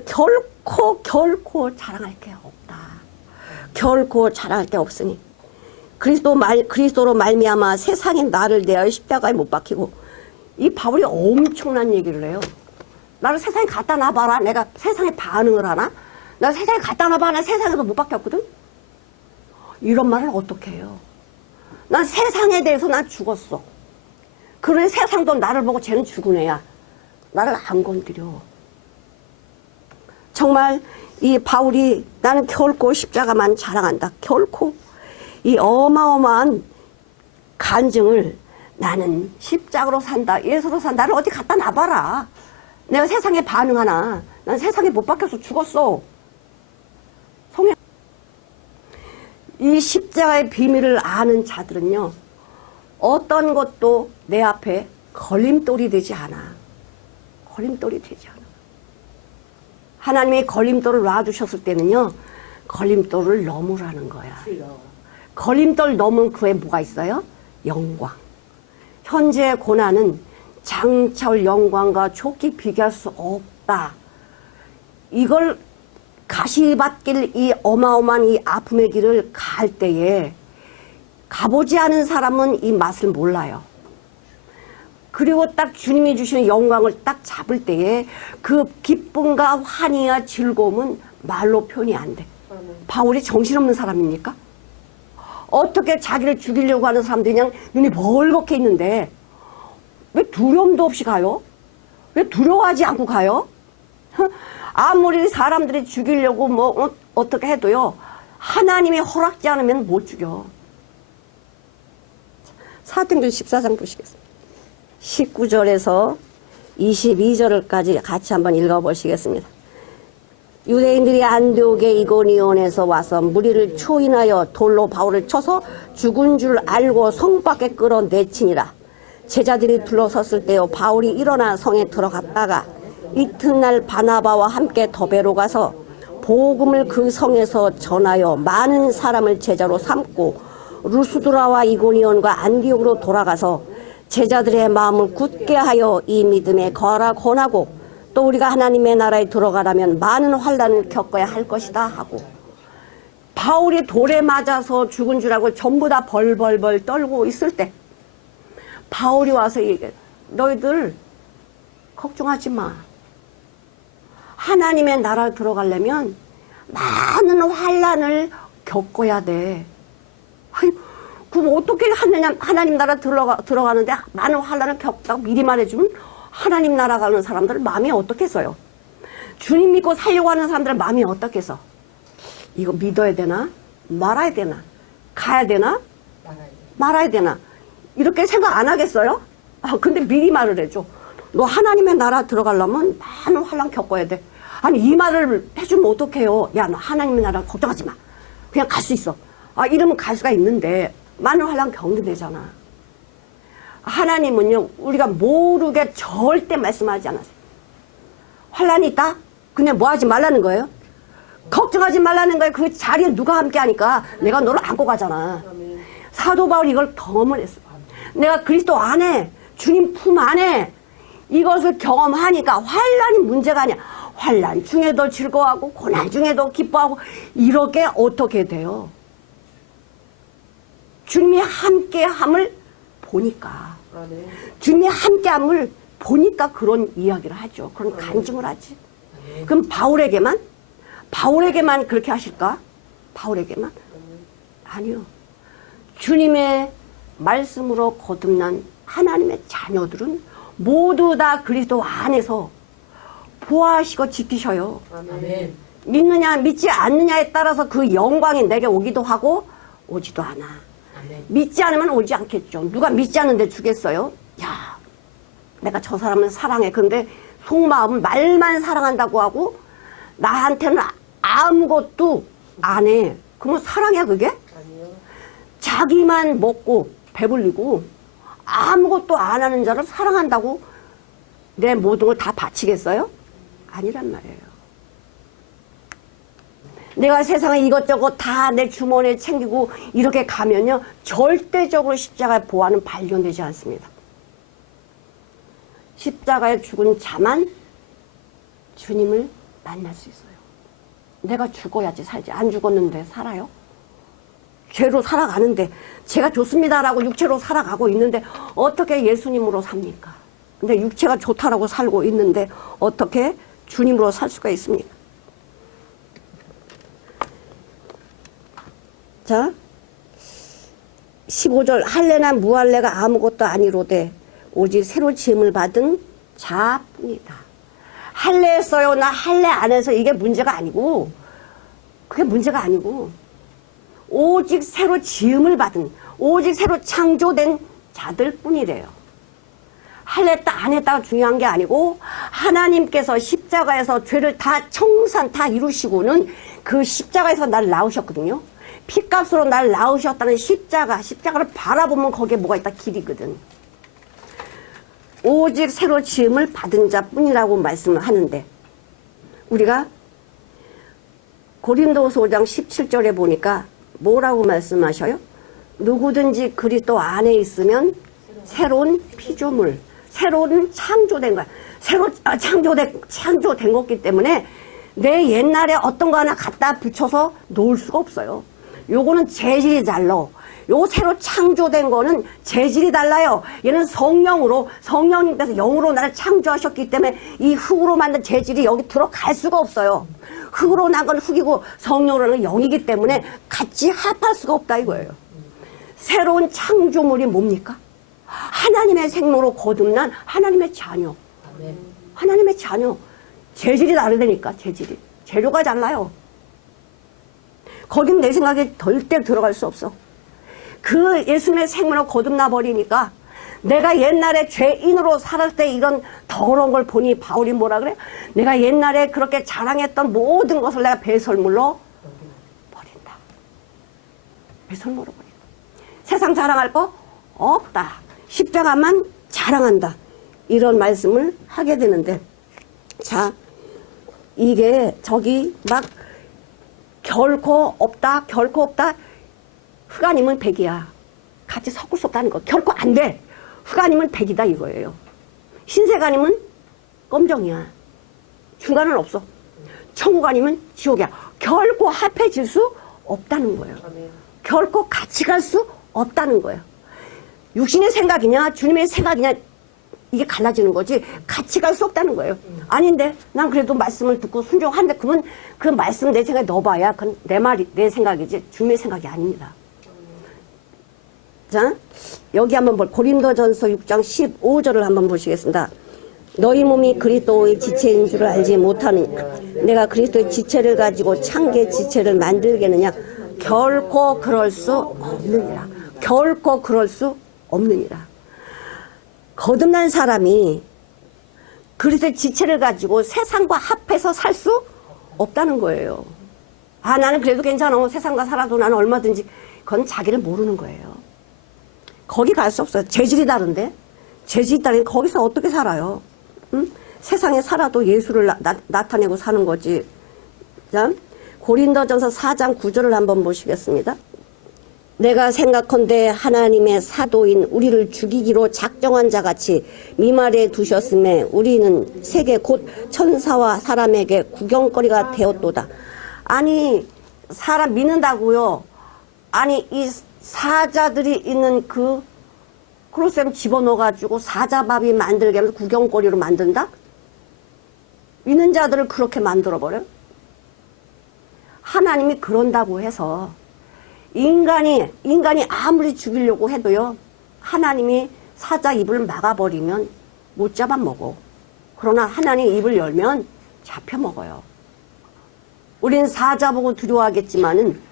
결코 자랑할 게 없다. 결코 자랑할 게 없으니 그리스도로 말미암아 세상에 나를 대하여 십자가에 못 박히고, 이 바울이 엄청난 얘기를 해요. 나를 세상에 갖다 놔봐라. 내가 세상에 반응을 하나? 나 세상에 갖다 놔봐. 나 세상에도 못 박혔거든. 이런 말을 어떻게 해요? 난 세상에 대해서 난 죽었어. 그러니 세상도 나를 보고 쟤는 죽은 애야. 나를 안 건드려. 정말 이 바울이 나는 결코 십자가만 자랑한다. 결코 이 어마어마한 간증을 나는 십자가로 산다. 예수로 산다. 나를 어디 갖다 놔봐라. 내가 세상에 반응하나. 난 세상에 못 박혀서 죽었어. 이 십자가의 비밀을 아는 자들은요, 어떤 것도 내 앞에 걸림돌이 되지 않아. 걸림돌이 되지 않아. 하나님이 걸림돌을 놔두셨을 때는요, 걸림돌을 넘으라는 거야. 걸림돌 넘은 그에 뭐가 있어요? 영광. 현재의 고난은 장차올 영광과 좋게 비교할 수 없다. 이걸 가시밭길 이 어마어마한 이 아픔의 길을 갈 때에 가보지 않은 사람은 이 맛을 몰라요. 그리고 딱 주님이 주시는 영광을 딱 잡을 때에 그 기쁨과 환희와 즐거움은 말로 표현이 안 돼. 바울이 정신없는 사람입니까? 어떻게 자기를 죽이려고 하는 사람들이 그냥 눈이 벌겋게 있는데 왜 두려움도 없이 가요? 왜 두려워하지 않고 가요? 아무리 사람들이 죽이려고 뭐 어떻게 해도요, 하나님이 허락지 않으면 못 죽여. 사도행전 14장 보시겠습니다. 19절에서 22절까지 같이 한번 읽어보시겠습니다. 유대인들이 안디옥의 이고니온에서 와서 무리를 초인하여 돌로 바울을 쳐서 죽은 줄 알고 성 밖에 끌어내치니라. 제자들이 둘러섰을 때요, 바울이 일어나 성에 들어갔다가 이튿날 바나바와 함께 더베로 가서 복음을 그 성에서 전하여 많은 사람을 제자로 삼고 루스드라와 이고니온과 안디옥으로 돌아가서 제자들의 마음을 굳게 하여 이 믿음에 거하라 권하고, 또 우리가 하나님의 나라에 들어가려면 많은 환난을 겪어야 할 것이다 하고, 바울이 돌에 맞아서 죽은 줄 알고 전부 다 벌벌벌 떨고 있을 때 바울이 와서 얘기해. 너희들 걱정하지 마. 하나님의 나라에 들어가려면 많은 환난을 겪어야 돼. 아니, 그럼 어떻게 하나님 나라 들어가는데 많은 환난을 겪다고 미리 말해주면 하나님 나라 가는 사람들 마음이 어떻겠어요? 주님 믿고 살려고 하는 사람들 마음이 어떻겠어? 이거 믿어야 되나? 말아야 되나? 가야 되나? 말아야 되나? 이렇게 생각 안 하겠어요? 근데 미리 말을 해줘. 너 하나님의 나라 들어가려면 많은 환난 겪어야 돼. 아니, 이 말을 해주면 어떡해요? 야, 너 하나님의 나라 걱정하지 마. 그냥 갈 수 있어. 이러면 갈 수가 있는데 많은 환난 겪는 데잖아. 하나님은요, 우리가 모르게 절대 말씀하지 않았어요. 환난이 있다? 그냥 뭐 하지 말라는 거예요? 걱정하지 말라는 거예요. 그 자리에 누가 함께 하니까 내가 너를 안고 가잖아. 사도 바울이 이걸 경험을 했어. 내가 그리스도 안에, 주님 품 안에 이것을 경험하니까 환난이 문제가 아니야. 환난 중에도 즐거워하고 고난 중에도 기뻐하고, 이렇게 어떻게 돼요? 주님이 함께함을 보니까, 주님이 함께함을 보니까 그런 이야기를 하죠. 그런 간증을 하지. 그럼 바울에게만 그렇게 하실까? 바울에게만? 아니요. 주님의 말씀으로 거듭난 하나님의 자녀들은 모두 다 그리스도 안에서 보호하시고 지키셔요. 아멘. 믿느냐 믿지 않느냐에 따라서 그 영광이 내게 오기도 하고 오지도 않아. 아멘. 믿지 않으면 오지 않겠죠. 누가 믿지 않는데 주겠어요? 야, 내가 저 사람을 사랑해. 근데 속마음은 말만 사랑한다고 하고 나한테는 아무것도 안 해. 그러면 사랑이야 그게? 아니요. 자, 자기만 먹고 배불리고 아무것도 안 하는 자를 사랑한다고 내 모든 걸 다 바치겠어요? 아니란 말이에요. 내가 세상에 이것저것 다 내 주머니에 챙기고 이렇게 가면요, 절대적으로 십자가의 보화는 발견되지 않습니다. 십자가에 죽은 자만 주님을 만날 수 있어요. 내가 죽어야지 살지. 안 죽었는데 살아요? 죄로 살아가는데, 제가 좋습니다라고 육체로 살아가고 있는데 어떻게 예수님으로 삽니까? 근데 육체가 좋다라고 살고 있는데 어떻게 주님으로 살 수가 있습니까? 자, 15절, 할례나 무할례가 아무것도 아니로되 오직 새로 지음을 받은 자뿐이다. 할례했어요, 나 할례 안 해서 이게 문제가 아니고, 그게 문제가 아니고, 오직 새로 지음을 받은, 오직 새로 창조된 자들 뿐이래요. 할례했다 안 했다가 중요한 게 아니고, 하나님께서 십자가에서 죄를 다 청산 다 이루시고는 그 십자가에서 날 낳으셨거든요. 피값으로 날 낳으셨다는 십자가를 바라보면 거기에 뭐가 있다? 길이거든. 오직 새로 지음을 받은 자뿐이라고 말씀을 하는데, 우리가 고린도서 5장 17절에 보니까 뭐라고 말씀하셔요? 누구든지 그리스도 안에 있으면 새로운 피조물, 새로운 창조된 거야. 새로 창조된 거기 때문에 내 옛날에 어떤 거 하나 갖다 붙여서 놓을 수가 없어요. 요거는 재질이 달라. 요 새로 창조된 거는 재질이 달라요. 얘는 성령님께서 영으로 나를 창조하셨기 때문에 이 흙으로 만든 재질이 여기 들어갈 수가 없어요. 흙으로 난 건 흙이고 성령으로 난 건 영이기 때문에 같이 합할 수가 없다 이거예요. 새로운 창조물이 뭡니까? 하나님의 생명으로 거듭난 하나님의 자녀. 하나님의 자녀. 재질이 다르다니까, 재질이. 재료가 달라요. 거긴 내 생각에 절대 들어갈 수 없어. 그 예수님의 생명으로 거듭나 버리니까 내가 옛날에 죄인으로 살았을 때 이런 더러운 걸 보니 바울이 뭐라 그래? 내가 옛날에 그렇게 자랑했던 모든 것을 내가 배설물로 버린다. 배설물로 버린다. 세상 자랑할 거 없다. 십자가만 자랑한다. 이런 말씀을 하게 되는데, 자, 이게 저기 막 결코 없다. 흙 아니면 백이야. 같이 섞을 수 없다는 거. 결코 안 돼. 흙 아니면 백이다 이거예요. 흰색 아니면 검정이야. 중간은 없어. 천국 아니면 지옥이야. 결코 합해질 수 없다는 거예요. 결코 같이 갈 수 없다는 거예요. 육신의 생각이냐 주님의 생각이냐 이게 갈라지는 거지 같이 갈 수 없다는 거예요. 아닌데 난 그래도 말씀을 듣고 순종하는데 그러면 그 말씀 내 생각에 넣어봐야 그건 내 말이 내 생각이지 주님의 생각이 아닙니다. 자, 여기 한번 고린도전서 6장 15절을 한번 보시겠습니다. 너희 몸이 그리스도의 지체인 줄을 알지 못하느냐? 내가 그리스도의 지체를 가지고 창기의 지체를 만들겠느냐? 결코 그럴 수 없느니라. 결코 그럴 수 없느니라. 거듭난 사람이 그리스도의 지체를 가지고 세상과 합해서 살 수 없다는 거예요. 아, 나는 그래도 괜찮아. 세상과 살아도 나는 얼마든지. 그건 자기를 모르는 거예요. 거기 갈 수 없어요. 재질이 다른데. 재질이 다른데 거기서 어떻게 살아요? 응? 세상에 살아도 예수를 나타내고 사는 거지. 자, 고린도전서 4장 9절을 한번 보시겠습니다. 내가 생각컨대 하나님의 사도인 우리를 죽이기로 작정한 자같이 미말에 두셨음에 우리는 세계 곧 천사와 사람에게 구경거리가 되었도다. 아니 사람 믿는다고요. 아니 이 사자들이 있는 그 크로셈 집어넣어가지고 사자밥이 만들게 하면서 구경거리로 만든다? 믿는 자들을 그렇게 만들어버려? 하나님이 그런다고 해서 인간이 아무리 죽이려고 해도요, 하나님이 사자 입을 막아버리면 못 잡아먹어. 그러나 하나님 입을 열면 잡혀먹어요. 우린 사자 보고 두려워하겠지만은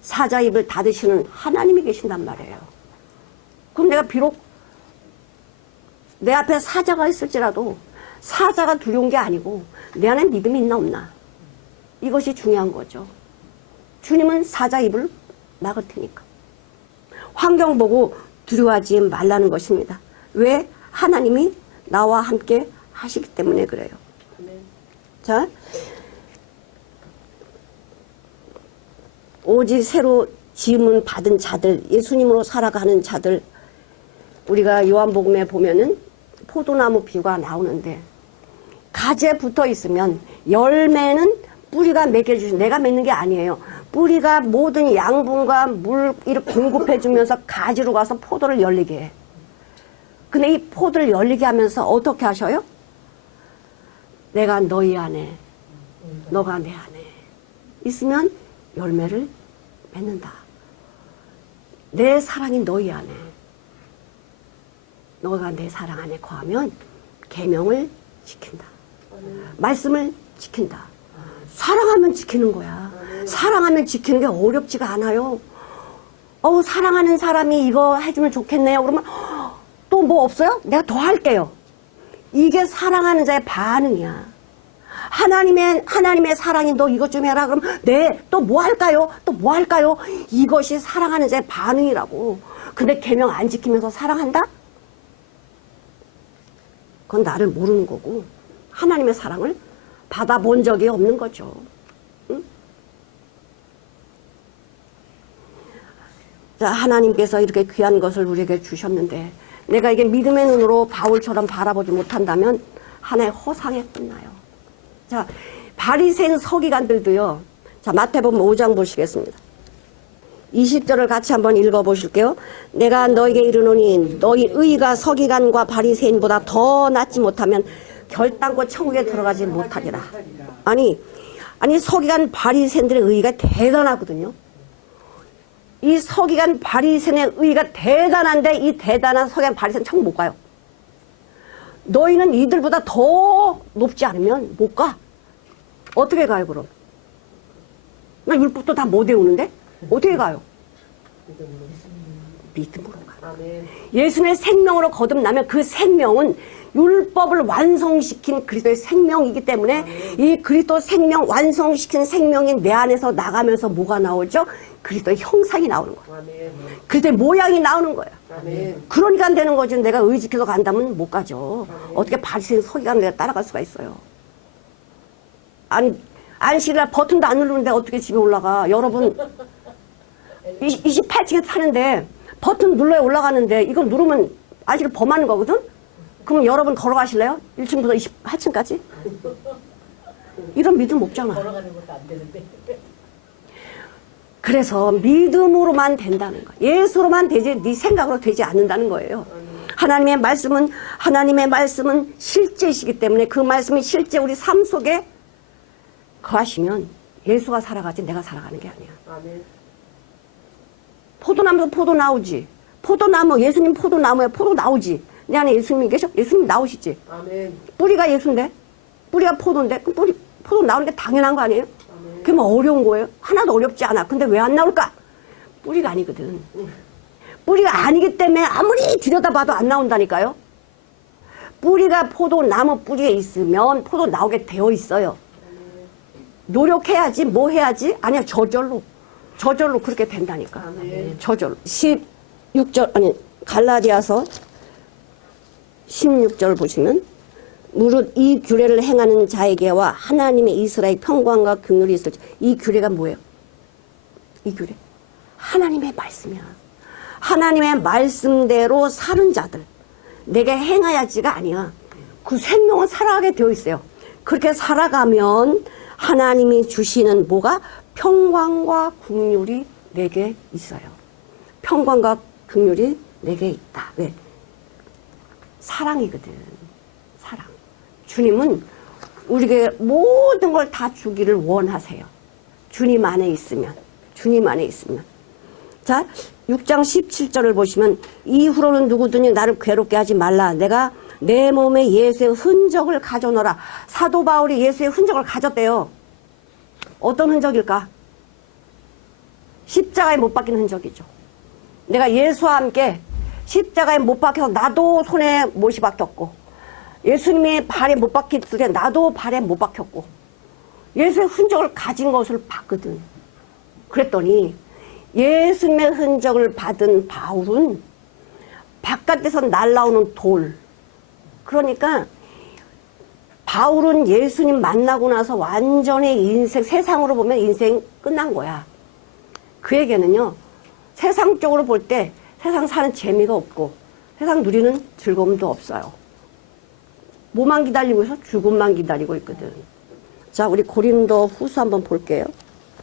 사자 입을 닫으시는 하나님이 계신단 말이에요. 그럼 내가 비록 내 앞에 사자가 있을지라도 사자가 두려운 게 아니고 내 안에 믿음이 있나 없나. 이것이 중요한 거죠. 주님은 사자 입을 막을 테니까. 환경 보고 두려워하지 말라는 것입니다. 왜? 하나님이 나와 함께 하시기 때문에 그래요. 자, 오직 새로 지음을 받은 자들, 예수님으로 살아가는 자들, 우리가 요한복음에 보면은 포도나무 비유가 나오는데 가지에 붙어 있으면 열매는 뿌리가 맺게 내가 맺는 게 아니에요. 뿌리가 모든 양분과 물을 공급해 주면서 가지로 가서 포도를 열리게 해. 근데 이 포도를 열리게 하면서 어떻게 하셔요? 내가 너희 안에, 너가 내 안에 있으면 열매를 맺는다. 내 사랑이 너희 안에, 너가 내 사랑 안에 거하면 계명을 지킨다. 말씀을 지킨다. 사랑하면 지키는 거야. 사랑하면 지키는 게 어렵지가 않아요. 사랑하는 사람이 이거 해주면 좋겠네요. 그러면 또 뭐 없어요? 내가 더 할게요. 이게 사랑하는 자의 반응이야. 하나님의 사랑이 너 이것 좀 해라. 그럼 네, 또 뭐 할까요? 또 뭐 할까요? 이것이 사랑하는 자의 반응이라고. 근데 계명 안 지키면서 사랑한다? 그건 나를 모르는 거고 하나님의 사랑을 받아본 적이 없는 거죠. 응? 자, 하나님께서 이렇게 귀한 것을 우리에게 주셨는데 내가 이게 믿음의 눈으로 바울처럼 바라보지 못한다면 하나의 허상에 끝나요. 자, 바리새인 서기관들도요. 자, 마태복음 5장 보시겠습니다. 20절을 같이 한번 읽어보실게요. 내가 너에게 이르노니 너희 의가 서기관과 바리새인보다 더 낫지 못하면 결단코 천국에 들어가지 못하리라. 아니 서기관 바리새인들의 의가 대단하거든요. 이 서기관 바리새인의 의가 대단한데 이 대단한 서기관 바리새인 천국 못 가요. 너희는 이들보다 더 높지 않으면 못 가. 어떻게 가요 그럼? 나 율법도 다 못 외우는데? 어떻게 가요? 믿음으로 가. 예수님의 생명으로 거듭나면 그 생명은 율법을 완성시킨 그리스도의 생명이기 때문에 이 그리스도 생명 완성시킨 생명이 내 안에서 나가면서 뭐가 나오죠? 그리스도의 형상이 나오는 거예요. 그리스도의 모양이 나오는 거예요. 그러니까 안 되는 거지. 내가 의지켜서 간다면 못 가죠. 어떻게 바리새인 서기관 내가 따라갈 수가 있어요. 아니 안식일날 버튼도 안 누르는데 어떻게 집에 올라가. 여러분 28층에 타는데 버튼 눌러야 올라가는데 이걸 누르면 안식일 범하는 거거든. 그럼 여러분 걸어가실래요? 1층부터 28층까지? 이런 믿음 없잖아. 걸어가는 것도 안 되는데. 그래서 믿음으로만 된다는 거야. 예수로만 되지 네 생각으로 되지 않는다는 거예요. 하나님의 말씀은 실제이시기 때문에 그 말씀이 실제 우리 삶 속에 거하시면 예수가 살아가지 내가 살아가는 게 아니야. 아멘. 포도나무에서 포도 나오지. 포도나무 예수님 포도나무에 포도 나오지. 내 안에 예수님이 계셔? 예수님 나오시지. 아멘. 뿌리가 예수인데 뿌리가 포도인데 그럼 포도 나오는 게 당연한 거 아니에요? 아멘. 그게 뭐 어려운 거예요? 하나도 어렵지 않아. 근데 왜 안 나올까? 뿌리가 아니거든. 뿌리가 아니기 때문에 아무리 들여다봐도 안 나온다니까요. 뿌리가 포도나무 뿌리에 있으면 포도 나오게 되어 있어요. 노력해야지 뭐 해야지? 아니야 저절로 그렇게 된다니까. 저절로. 16절 아니 갈라디아서 16절 보시면 무릇 이 규례를 행하는 자에게와 하나님의 이스라엘 평강과 긍휼이 있을지. 이 규례가 뭐예요? 이 규례 하나님의 말씀이야. 하나님의 말씀대로 사는 자들 내게 행하야지가 아니야. 그 생명은 살아가게 되어 있어요. 그렇게 살아가면 하나님이 주시는 뭐가? 평강과 긍휼이 내게 있어요. 평강과 긍휼이 내게 있다. 왜? 사랑이거든. 사랑. 주님은 우리에게 모든 걸 다 주기를 원하세요. 주님 안에 있으면. 자, 6장 17절을 보시면 이후로는 누구든지 나를 괴롭게 하지 말라. 내가 내 몸에 예수의 흔적을 가져놓으라. 사도 바울이 예수의 흔적을 가졌대요. 어떤 흔적일까? 십자가에 못 박힌 흔적이죠. 내가 예수와 함께 십자가에 못 박혀서 나도 손에 못이 박혔고 예수님이 발에 못 박혔을 때 나도 발에 못 박혔고 예수의 흔적을 가진 것을 봤거든. 그랬더니 예수님의 흔적을 받은 바울은 바깥에서 날라오는 돌. 그러니까 바울은 예수님 만나고 나서 완전히 인생, 세상으로 보면 인생 끝난 거야. 그에게는요, 세상적으로 볼 때 세상 사는 재미가 없고 세상 누리는 즐거움도 없어요. 뭐만 기다리고 있어? 죽음만 기다리고 있거든. 자, 우리 고린도 후서 한번 볼게요.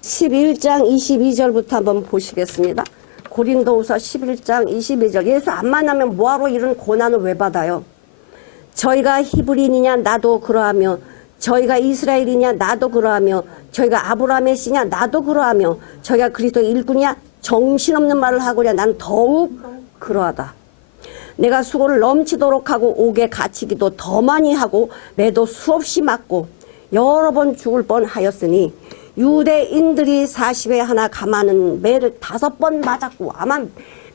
11장 22절부터 한번 보시겠습니다. 고린도 후서 11장 22절. 예수 안 만나면 뭐하러 이런 고난을 왜 받아요? 저희가 히브리인이냐 나도 그러하며, 저희가 이스라엘이냐 나도 그러하며, 저희가 아브라함의 씨냐 나도 그러하며, 저희가 그리스도의 일꾼이냐 정신없는 말을 하고랴 난 더욱 그러하다. 내가 수고를 넘치도록 하고 옥에 갇히기도 더 많이 하고 매도 수없이 맞고 여러 번 죽을 뻔하였으니 유대인들이 40에 하나 감하는 매를 5번 맞았고, 아마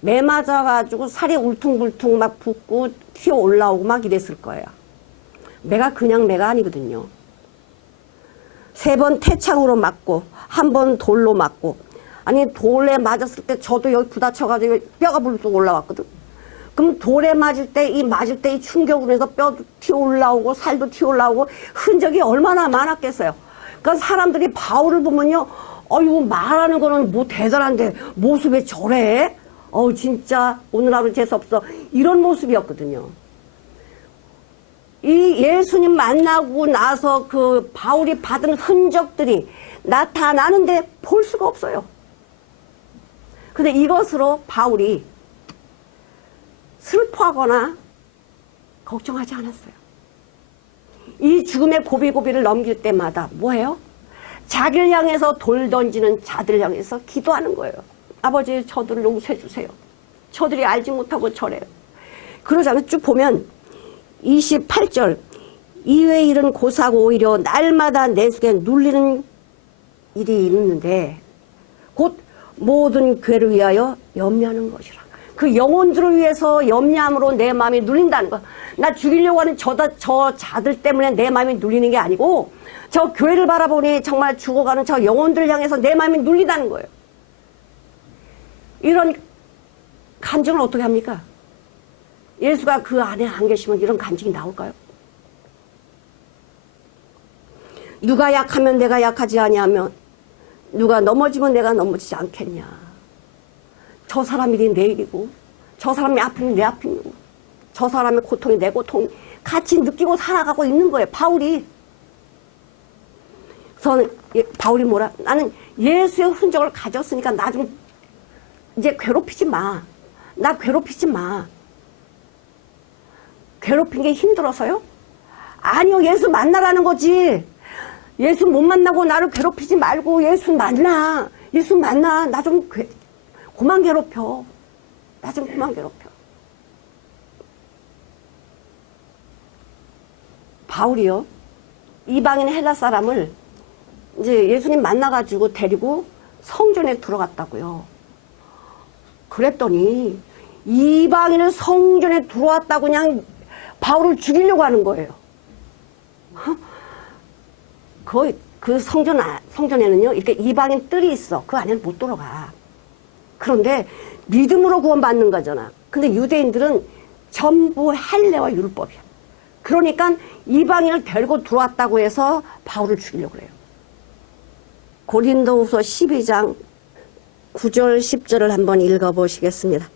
매 맞아가지고 살이 울퉁불퉁 막 붓고 튀어 올라오고 막 이랬을 거예요. 매가 그냥 매가 아니거든요. 3번 태창으로 맞고 1번 돌로 맞고, 아니 돌에 맞았을 때 저도 여기 부딪혀가지고 뼈가 불쑥 올라왔거든. 그럼 돌에 맞을 때 이 충격으로 해서 뼈도 튀어 올라오고 살도 튀어 올라오고 흔적이 얼마나 많았겠어요. 그러니까 사람들이 바울을 보면요, 이거 말하는 거는 뭐 대단한데 모습이 저래? 진짜 오늘 하루 재수없어. 이런 모습이었거든요. 이 예수님 만나고 나서 그 바울이 받은 흔적들이 나타나는데 볼 수가 없어요. 근데 이것으로 바울이 슬퍼하거나 걱정하지 않았어요. 이 죽음의 고비고비를 넘길 때마다 뭐예요? 자기를 향해서 돌 던지는 자들 향해서 기도하는 거예요. 아버지, 저들을 용서해 주세요. 저들이 알지 못하고 저래요. 그러잖아요. 쭉 보면 28절, 이외의 일은 고사고 오히려 날마다 내 속에 눌리는 일이 있는데 곧 모든 괴를 위하여 염려하는 것이라. 그 영혼들을 위해서 염려함으로 내 마음이 눌린다는 거. 나 죽이려고 하는 저 자들 때문에 내 마음이 눌리는 게 아니고, 저 교회를 바라보니 정말 죽어가는 저 영혼들을 향해서 내 마음이 눌린다는 거예요. 이런 감정을 어떻게 합니까? 예수가 그 안에 안 계시면 이런 감정이 나올까요? 누가 약하면 내가 약하지 아니하며 누가 넘어지면 내가 넘어지지 않겠냐. 저 사람 일이 내 일이고, 저 사람이 아픔이 내 아픔이고, 저 사람의 고통이 내 고통, 같이 느끼고 살아가고 있는 거예요, 바울이. 그래서 바울이 뭐라? 나는 예수의 흔적을 가졌으니까 나 좀 이제 괴롭히지 마. 나 괴롭히지 마. 괴롭힌 게 힘들어서요? 아니요, 예수 만나라는 거지. 예수 못 만나고 나를 괴롭히지 말고 예수 만나. 예수 만나. 나 좀 그만 괴롭혀. 나 좀 그만 괴롭혀. 바울이요, 이방인 헬라 사람을 이제 예수님 만나가지고 데리고 성전에 들어갔다고요. 그랬더니 이방인은 성전에 들어왔다고 그냥 바울을 죽이려고 하는 거예요. 그 성전에는요, 이렇게 이방인 뜰이 있어. 그 안에는 못 들어가. 그런데 믿음으로 구원받는 거잖아. 근데 유대인들은 전부 헬레와 율법이야. 그러니까 이방인을 데리고 들어왔다고 해서 바울을 죽이려고 그래요. 고린도후서 12장 9절 10절을 한번 읽어보시겠습니다.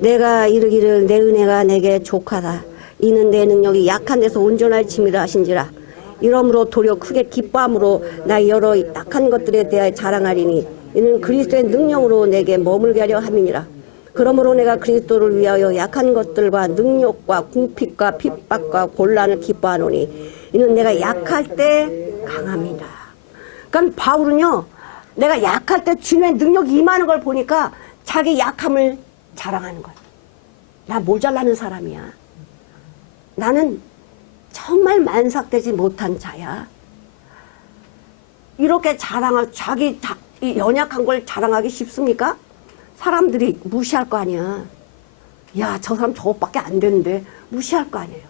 내가 이르기를 내 은혜가 내게 족하다. 이는 내 능력이 약한 데서 온전할 짐이라 하신지라. 이러므로 도리어 크게 기뻐함으로 나 여러 약한 것들에 대하여 자랑하리니 이는 그리스도의 능력으로 내게 머물게 하려 함이니라. 그러므로 내가 그리스도를 위하여 약한 것들과 능력과 궁핍과 핍박과 곤란을 기뻐하노니 이는 내가 약할 때 강함이다. 그러니까 바울은요, 내가 약할 때 주님의 능력이 임하는 걸 보니까 자기 약함을 자랑하는 거야. 나 모자라는 사람이야. 나는 정말 만삭되지 못한 자야. 이렇게 자기 연약한 걸 자랑하기 쉽습니까? 사람들이 무시할 거 아니야. 야, 저 사람 저것밖에 안 되는데 무시할 거 아니에요.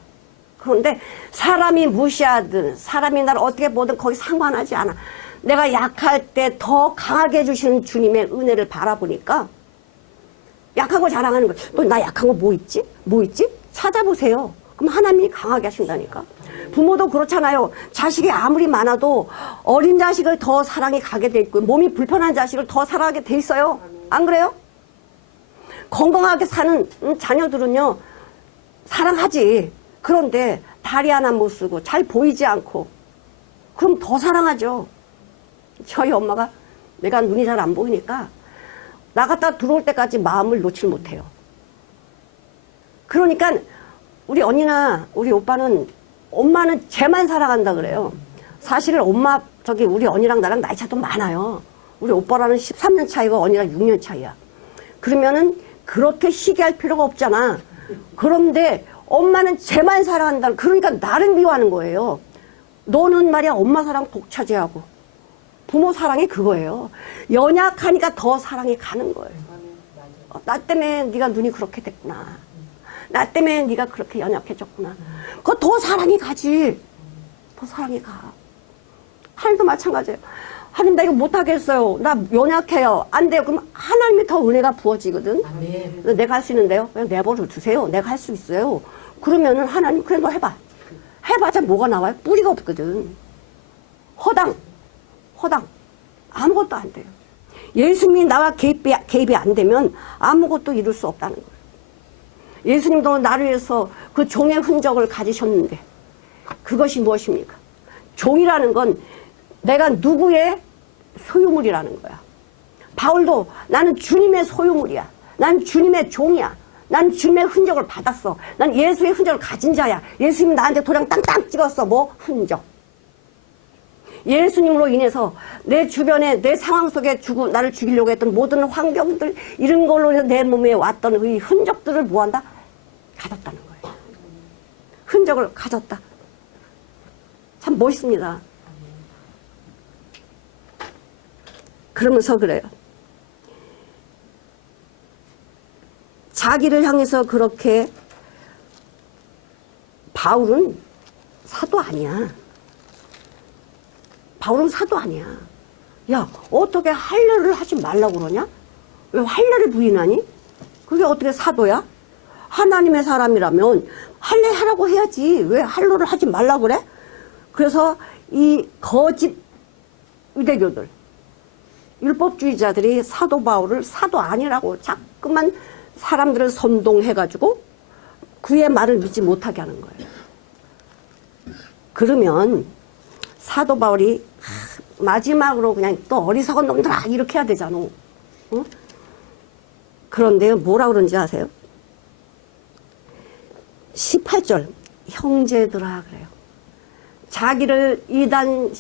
그런데 사람이 무시하든 사람이 나를 어떻게 보든 거기 상관하지 않아. 내가 약할 때 더 강하게 해주시는 주님의 은혜를 바라보니까 약한 거 자랑하는 거예요. 또 나 약한 거 뭐 있지? 뭐 있지? 찾아보세요. 그럼 하나님이 강하게 하신다니까. 부모도 그렇잖아요. 자식이 아무리 많아도 어린 자식을 더 사랑이 가게 돼 있고 몸이 불편한 자식을 더 사랑하게 돼 있어요. 안 그래요? 건강하게 사는 자녀들은요 사랑하지. 그런데 다리 하나 못 쓰고 잘 보이지 않고 그럼 더 사랑하죠. 저희 엄마가 내가 눈이 잘 안 보이니까 나갔다 들어올 때까지 마음을 놓질 못해요. 그러니까 우리 언니나 우리 오빠는 엄마는 쟤만 사랑한다 그래요. 사실 엄마 우리 언니랑 나랑 나이 차도 많아요. 우리 오빠랑은 13년 차이고 언니랑 6년 차이야. 그러면은 그렇게 시기할 필요가 없잖아. 그런데 엄마는 쟤만 사랑한다. 그러니까 나를 미워하는 거예요. 너는 말이야 엄마 사랑 독차지하고 부모 사랑이 그거예요. 연약하니까 더 사랑이 가는 거예요. 나 때문에 네가 눈이 그렇게 됐구나. 나 때문에 네가 그렇게 연약해졌구나. 그거 더 사랑이 가지. 더 사랑이 가. 하나님도 마찬가지예요. 하나님 나 이거 못하겠어요. 나 연약해요. 안 돼요. 그럼 하나님이 더 은혜가 부어지거든. 아멘. 내가 할 수 있는데요. 그냥 내버려 두세요. 내가 할 수 있어요. 그러면은 하나님 그래 너 해봐. 해봐자 뭐가 나와요? 뿌리가 없거든. 허당. 아무것도 안 돼요. 예수님이 나와 개입이 안 되면 아무것도 이룰 수 없다는 거예요. 예수님도 나를 위해서 그 종의 흔적을 가지셨는데 그것이 무엇입니까? 종이라는 건 내가 누구의 소유물이라는 거야. 바울도 나는 주님의 소유물이야. 난 주님의 종이야. 난 주님의 흔적을 받았어. 난 예수의 흔적을 가진 자야. 예수님이 나한테 도장 땅땅 찍었어. 뭐? 흔적. 예수님으로 인해서 내 주변에 내 상황 속에 나를 죽이려고 했던 모든 환경들 이런 걸로 내 몸에 왔던 이 흔적들을 뭐한다? 가졌다는 거예요. 흔적을 가졌다. 참 멋있습니다. 그러면서 그래요. 자기를 향해서 그렇게 바울은 사도 아니야. 바울은 사도 아니야. 야, 어떻게 할례를 하지 말라고 그러냐? 왜 할례를 부인하니? 그게 어떻게 사도야? 하나님의 사람이라면 할례 하라고 해야지. 왜 할례를 하지 말라고 그래? 그래서 이 거짓 유대교들, 율법주의자들이 사도 바울을 사도 아니라고 자꾸만 사람들을 선동해가지고 그의 말을 믿지 못하게 하는 거예요. 그러면 사도 바울이 마지막으로 그냥 또 어리석은 놈들아 이렇게 해야 되잖아. 어? 그런데 뭐라 그런지 아세요? 18절 형제들아 그래요. 자기를 이단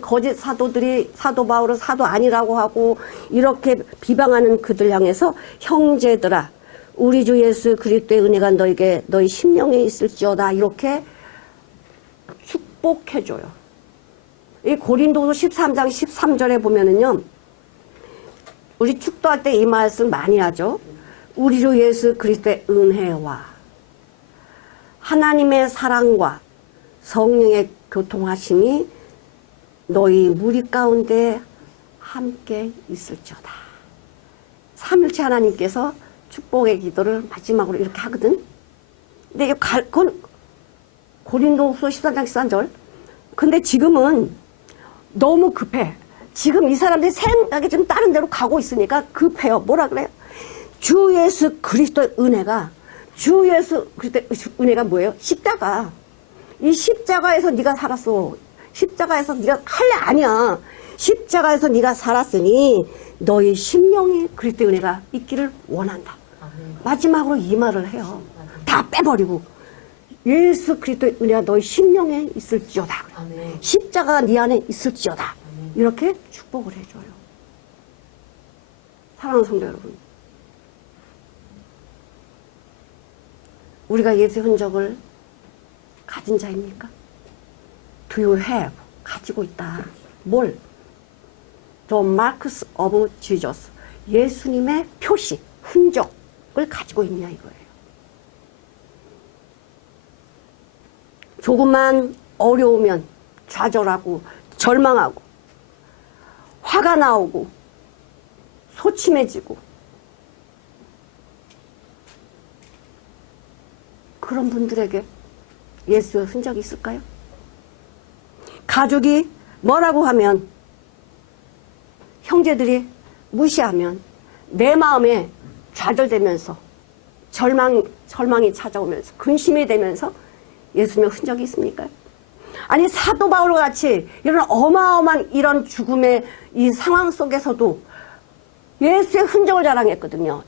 거짓 사도들이 사도 바울을 사도 아니라고 하고 이렇게 비방하는 그들 향해서 형제들아 우리 주 예수 그리스도의 은혜가 너에게 너희 심령에 있을지어다 이렇게 축복해줘요. 이 고린도서 13장 13절에 보면은요. 우리 축도할 때 이 말씀 많이 하죠. 우리 주 예수 그리스도의 은혜와 하나님의 사랑과 성령의 교통하심이 너희 무리 가운데 함께 있을지어다. 삼일체 하나님께서 축복의 기도를 마지막으로 이렇게 하거든. 근데 그건 고린도후서 13장 13절. 근데 지금은 너무 급해. 지금 이 사람들이 생각이 좀 다른 데로 가고 있으니까 급해요. 뭐라 그래요? 주 예수 그리스도의 은혜가 주 예수 그리스도의 은혜가 뭐예요? 십자가. 이 십자가에서 네가 살았어. 십자가에서 네가 할래 아니야. 십자가에서 네가 살았으니 너희 심령에 그리스도의 은혜가 있기를 원한다. 마지막으로 이 말을 해요. 다 빼버리고 예수 그리스도의 은혜가 너희 심령에 있을지어다. 십자가가 네 안에 있을지어다. 이렇게 축복을 해줘요. 사랑하는 성도 여러분, 우리가 예수의 흔적을 가진 자입니까? Do you have? 가지고 있다. 뭘? The marks of Jesus. 예수님의 표시, 흔적을 가지고 있냐 이거예요. 조금만 어려우면 좌절하고 절망하고 화가 나오고 소침해지고 그런 분들에게 예수의 흔적이 있을까요? 가족이 뭐라고 하면, 형제들이 무시하면 내 마음에 좌절되면서 절망이 찾아오면서 근심이 되면서 예수님의 흔적이 있습니까? 아니, 사도 바울과 같이 이런 어마어마한 이런 죽음의 이 상황 속에서도 예수의 흔적을 자랑했거든요.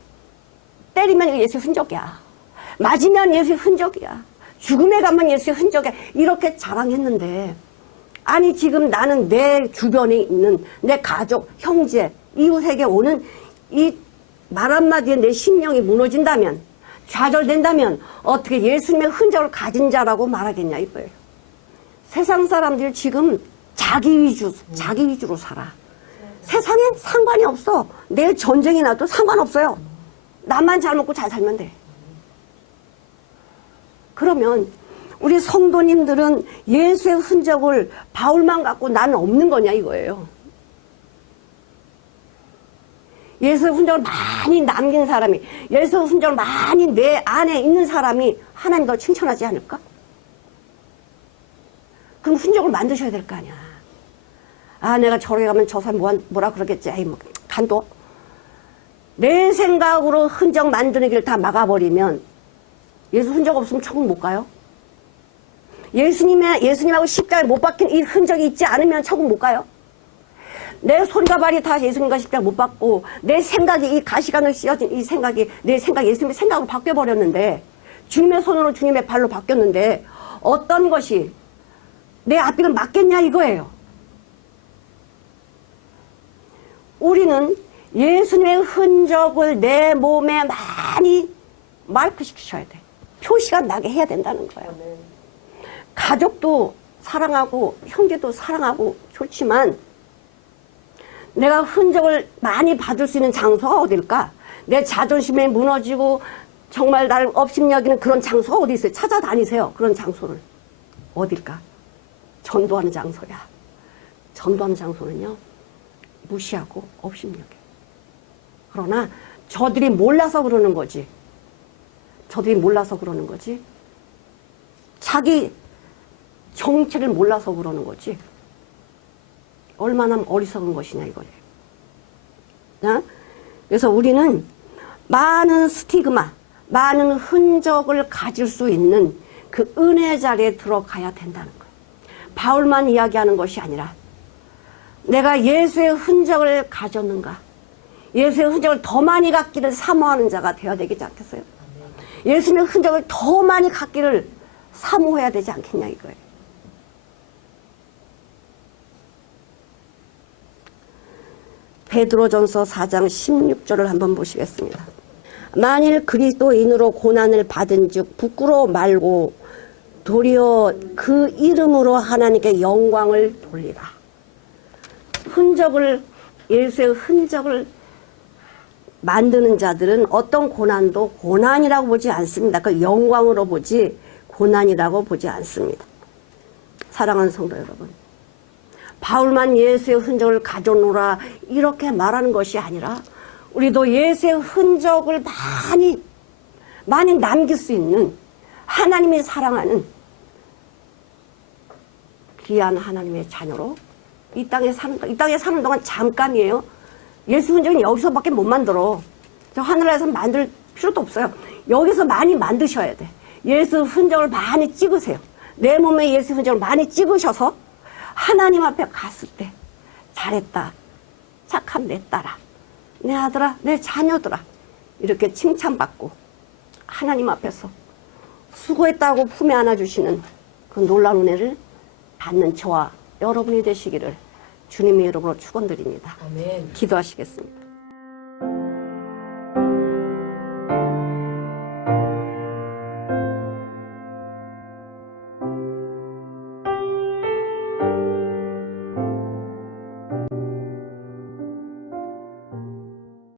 때리면 이거 예수의 흔적이야. 맞으면 예수의 흔적이야. 죽음에 가면 예수의 흔적이야. 이렇게 자랑했는데, 아니 지금 나는 내 주변에 있는 내 가족, 형제, 이웃에게 오는 이 말 한마디에 내 심령이 무너진다면, 좌절된다면 어떻게 예수님의 흔적을 가진 자라고 말하겠냐 이거예요. 세상 사람들 지금 자기 위주로 살아. 세상엔 상관이 없어. 내일 전쟁이 나도 상관없어요. 나만 잘 먹고 잘 살면 돼. 그러면 우리 성도님들은 예수의 흔적을 바울만 갖고 나는 없는 거냐 이거예요. 예수의 흔적을 많이 남긴 사람이, 예수의 흔적을 많이 내 안에 있는 사람이 하나님 더 칭찬하지 않을까? 그럼 흔적을 만드셔야 될 거 아니야. 아, 내가 저렇게 가면 저 사람 뭐라 그러겠지. 에이, 뭐, 간도. 내 생각으로 흔적 만드는 길 다 막아버리면 예수 흔적 없으면 천국 못 가요? 예수님하고 십자가에 못 박힌 이 흔적이 있지 않으면 천국 못 가요? 내 손과 발이 다 예수님과 십자가 못 박고 내 생각이 이 가시관으로 씌어진 이 생각이 내 생각 예수님의 생각으로 바뀌어버렸는데, 주님의 손으로 주님의 발로 바뀌었는데 어떤 것이 내 앞길을 막겠냐 이거예요. 우리는 예수님의 흔적을 내 몸에 많이 마크시키셔야 돼. 표시가 나게 해야 된다는 거예요. 가족도 사랑하고 형제도 사랑하고 좋지만 내가 흔적을 많이 받을 수 있는 장소가 어딜까? 내 자존심이 무너지고 정말 나를 업신여기는 그런 장소가 어디 있어요? 찾아다니세요. 그런 장소를. 어딜까? 전도하는 장소야. 전도하는 장소는요, 무시하고 업신여겨. 그러나 저들이 몰라서 그러는 거지. 저들이 몰라서 그러는 거지. 자기 정체를 몰라서 그러는 거지. 얼마나 어리석은 것이냐 이거예요. 그래서 우리는 많은 스티그마, 많은 흔적을 가질 수 있는 그 은혜 자리에 들어가야 된다는 거예요. 바울만 이야기하는 것이 아니라 내가 예수의 흔적을 가졌는가, 예수의 흔적을 더 많이 갖기를 사모하는 자가 되어야 되지 않겠어요? 예수님의 흔적을 더 많이 갖기를 사모해야 되지 않겠냐 이거예요. 베드로전서 4장 16절을 한번 보시겠습니다. 만일 그리스도인으로 고난을 받은 즉 부끄러워 말고 도리어 그 이름으로 하나님께 영광을 돌리라. 예수의 흔적을 만드는 자들은 어떤 고난도 고난이라고 보지 않습니다. 그 영광으로 보지 고난이라고 보지 않습니다. 사랑하는 성도 여러분, 바울만 예수의 흔적을 가져오라 이렇게 말하는 것이 아니라 우리도 예수의 흔적을 많이 남길 수 있는 하나님이 사랑하는 귀한 하나님의 자녀로 이 땅에 사는 동안 잠깐이에요. 예수 흔적은 여기서밖에 못 만들어. 저 하늘에서 만들 필요도 없어요. 여기서 많이 만드셔야 돼. 예수 흔적을 많이 찍으세요. 내 몸에 예수 흔적을 많이 찍으셔서 하나님 앞에 갔을 때 잘했다, 착한 내 딸아, 내 아들아, 내 자녀들아 이렇게 칭찬받고 하나님 앞에서 수고했다고 품에 안아주시는 그 놀라운 은혜를 받는 저와 여러분이 되시기를 주님의 이름으로 축원드립니다. 아멘. 기도하시겠습니다.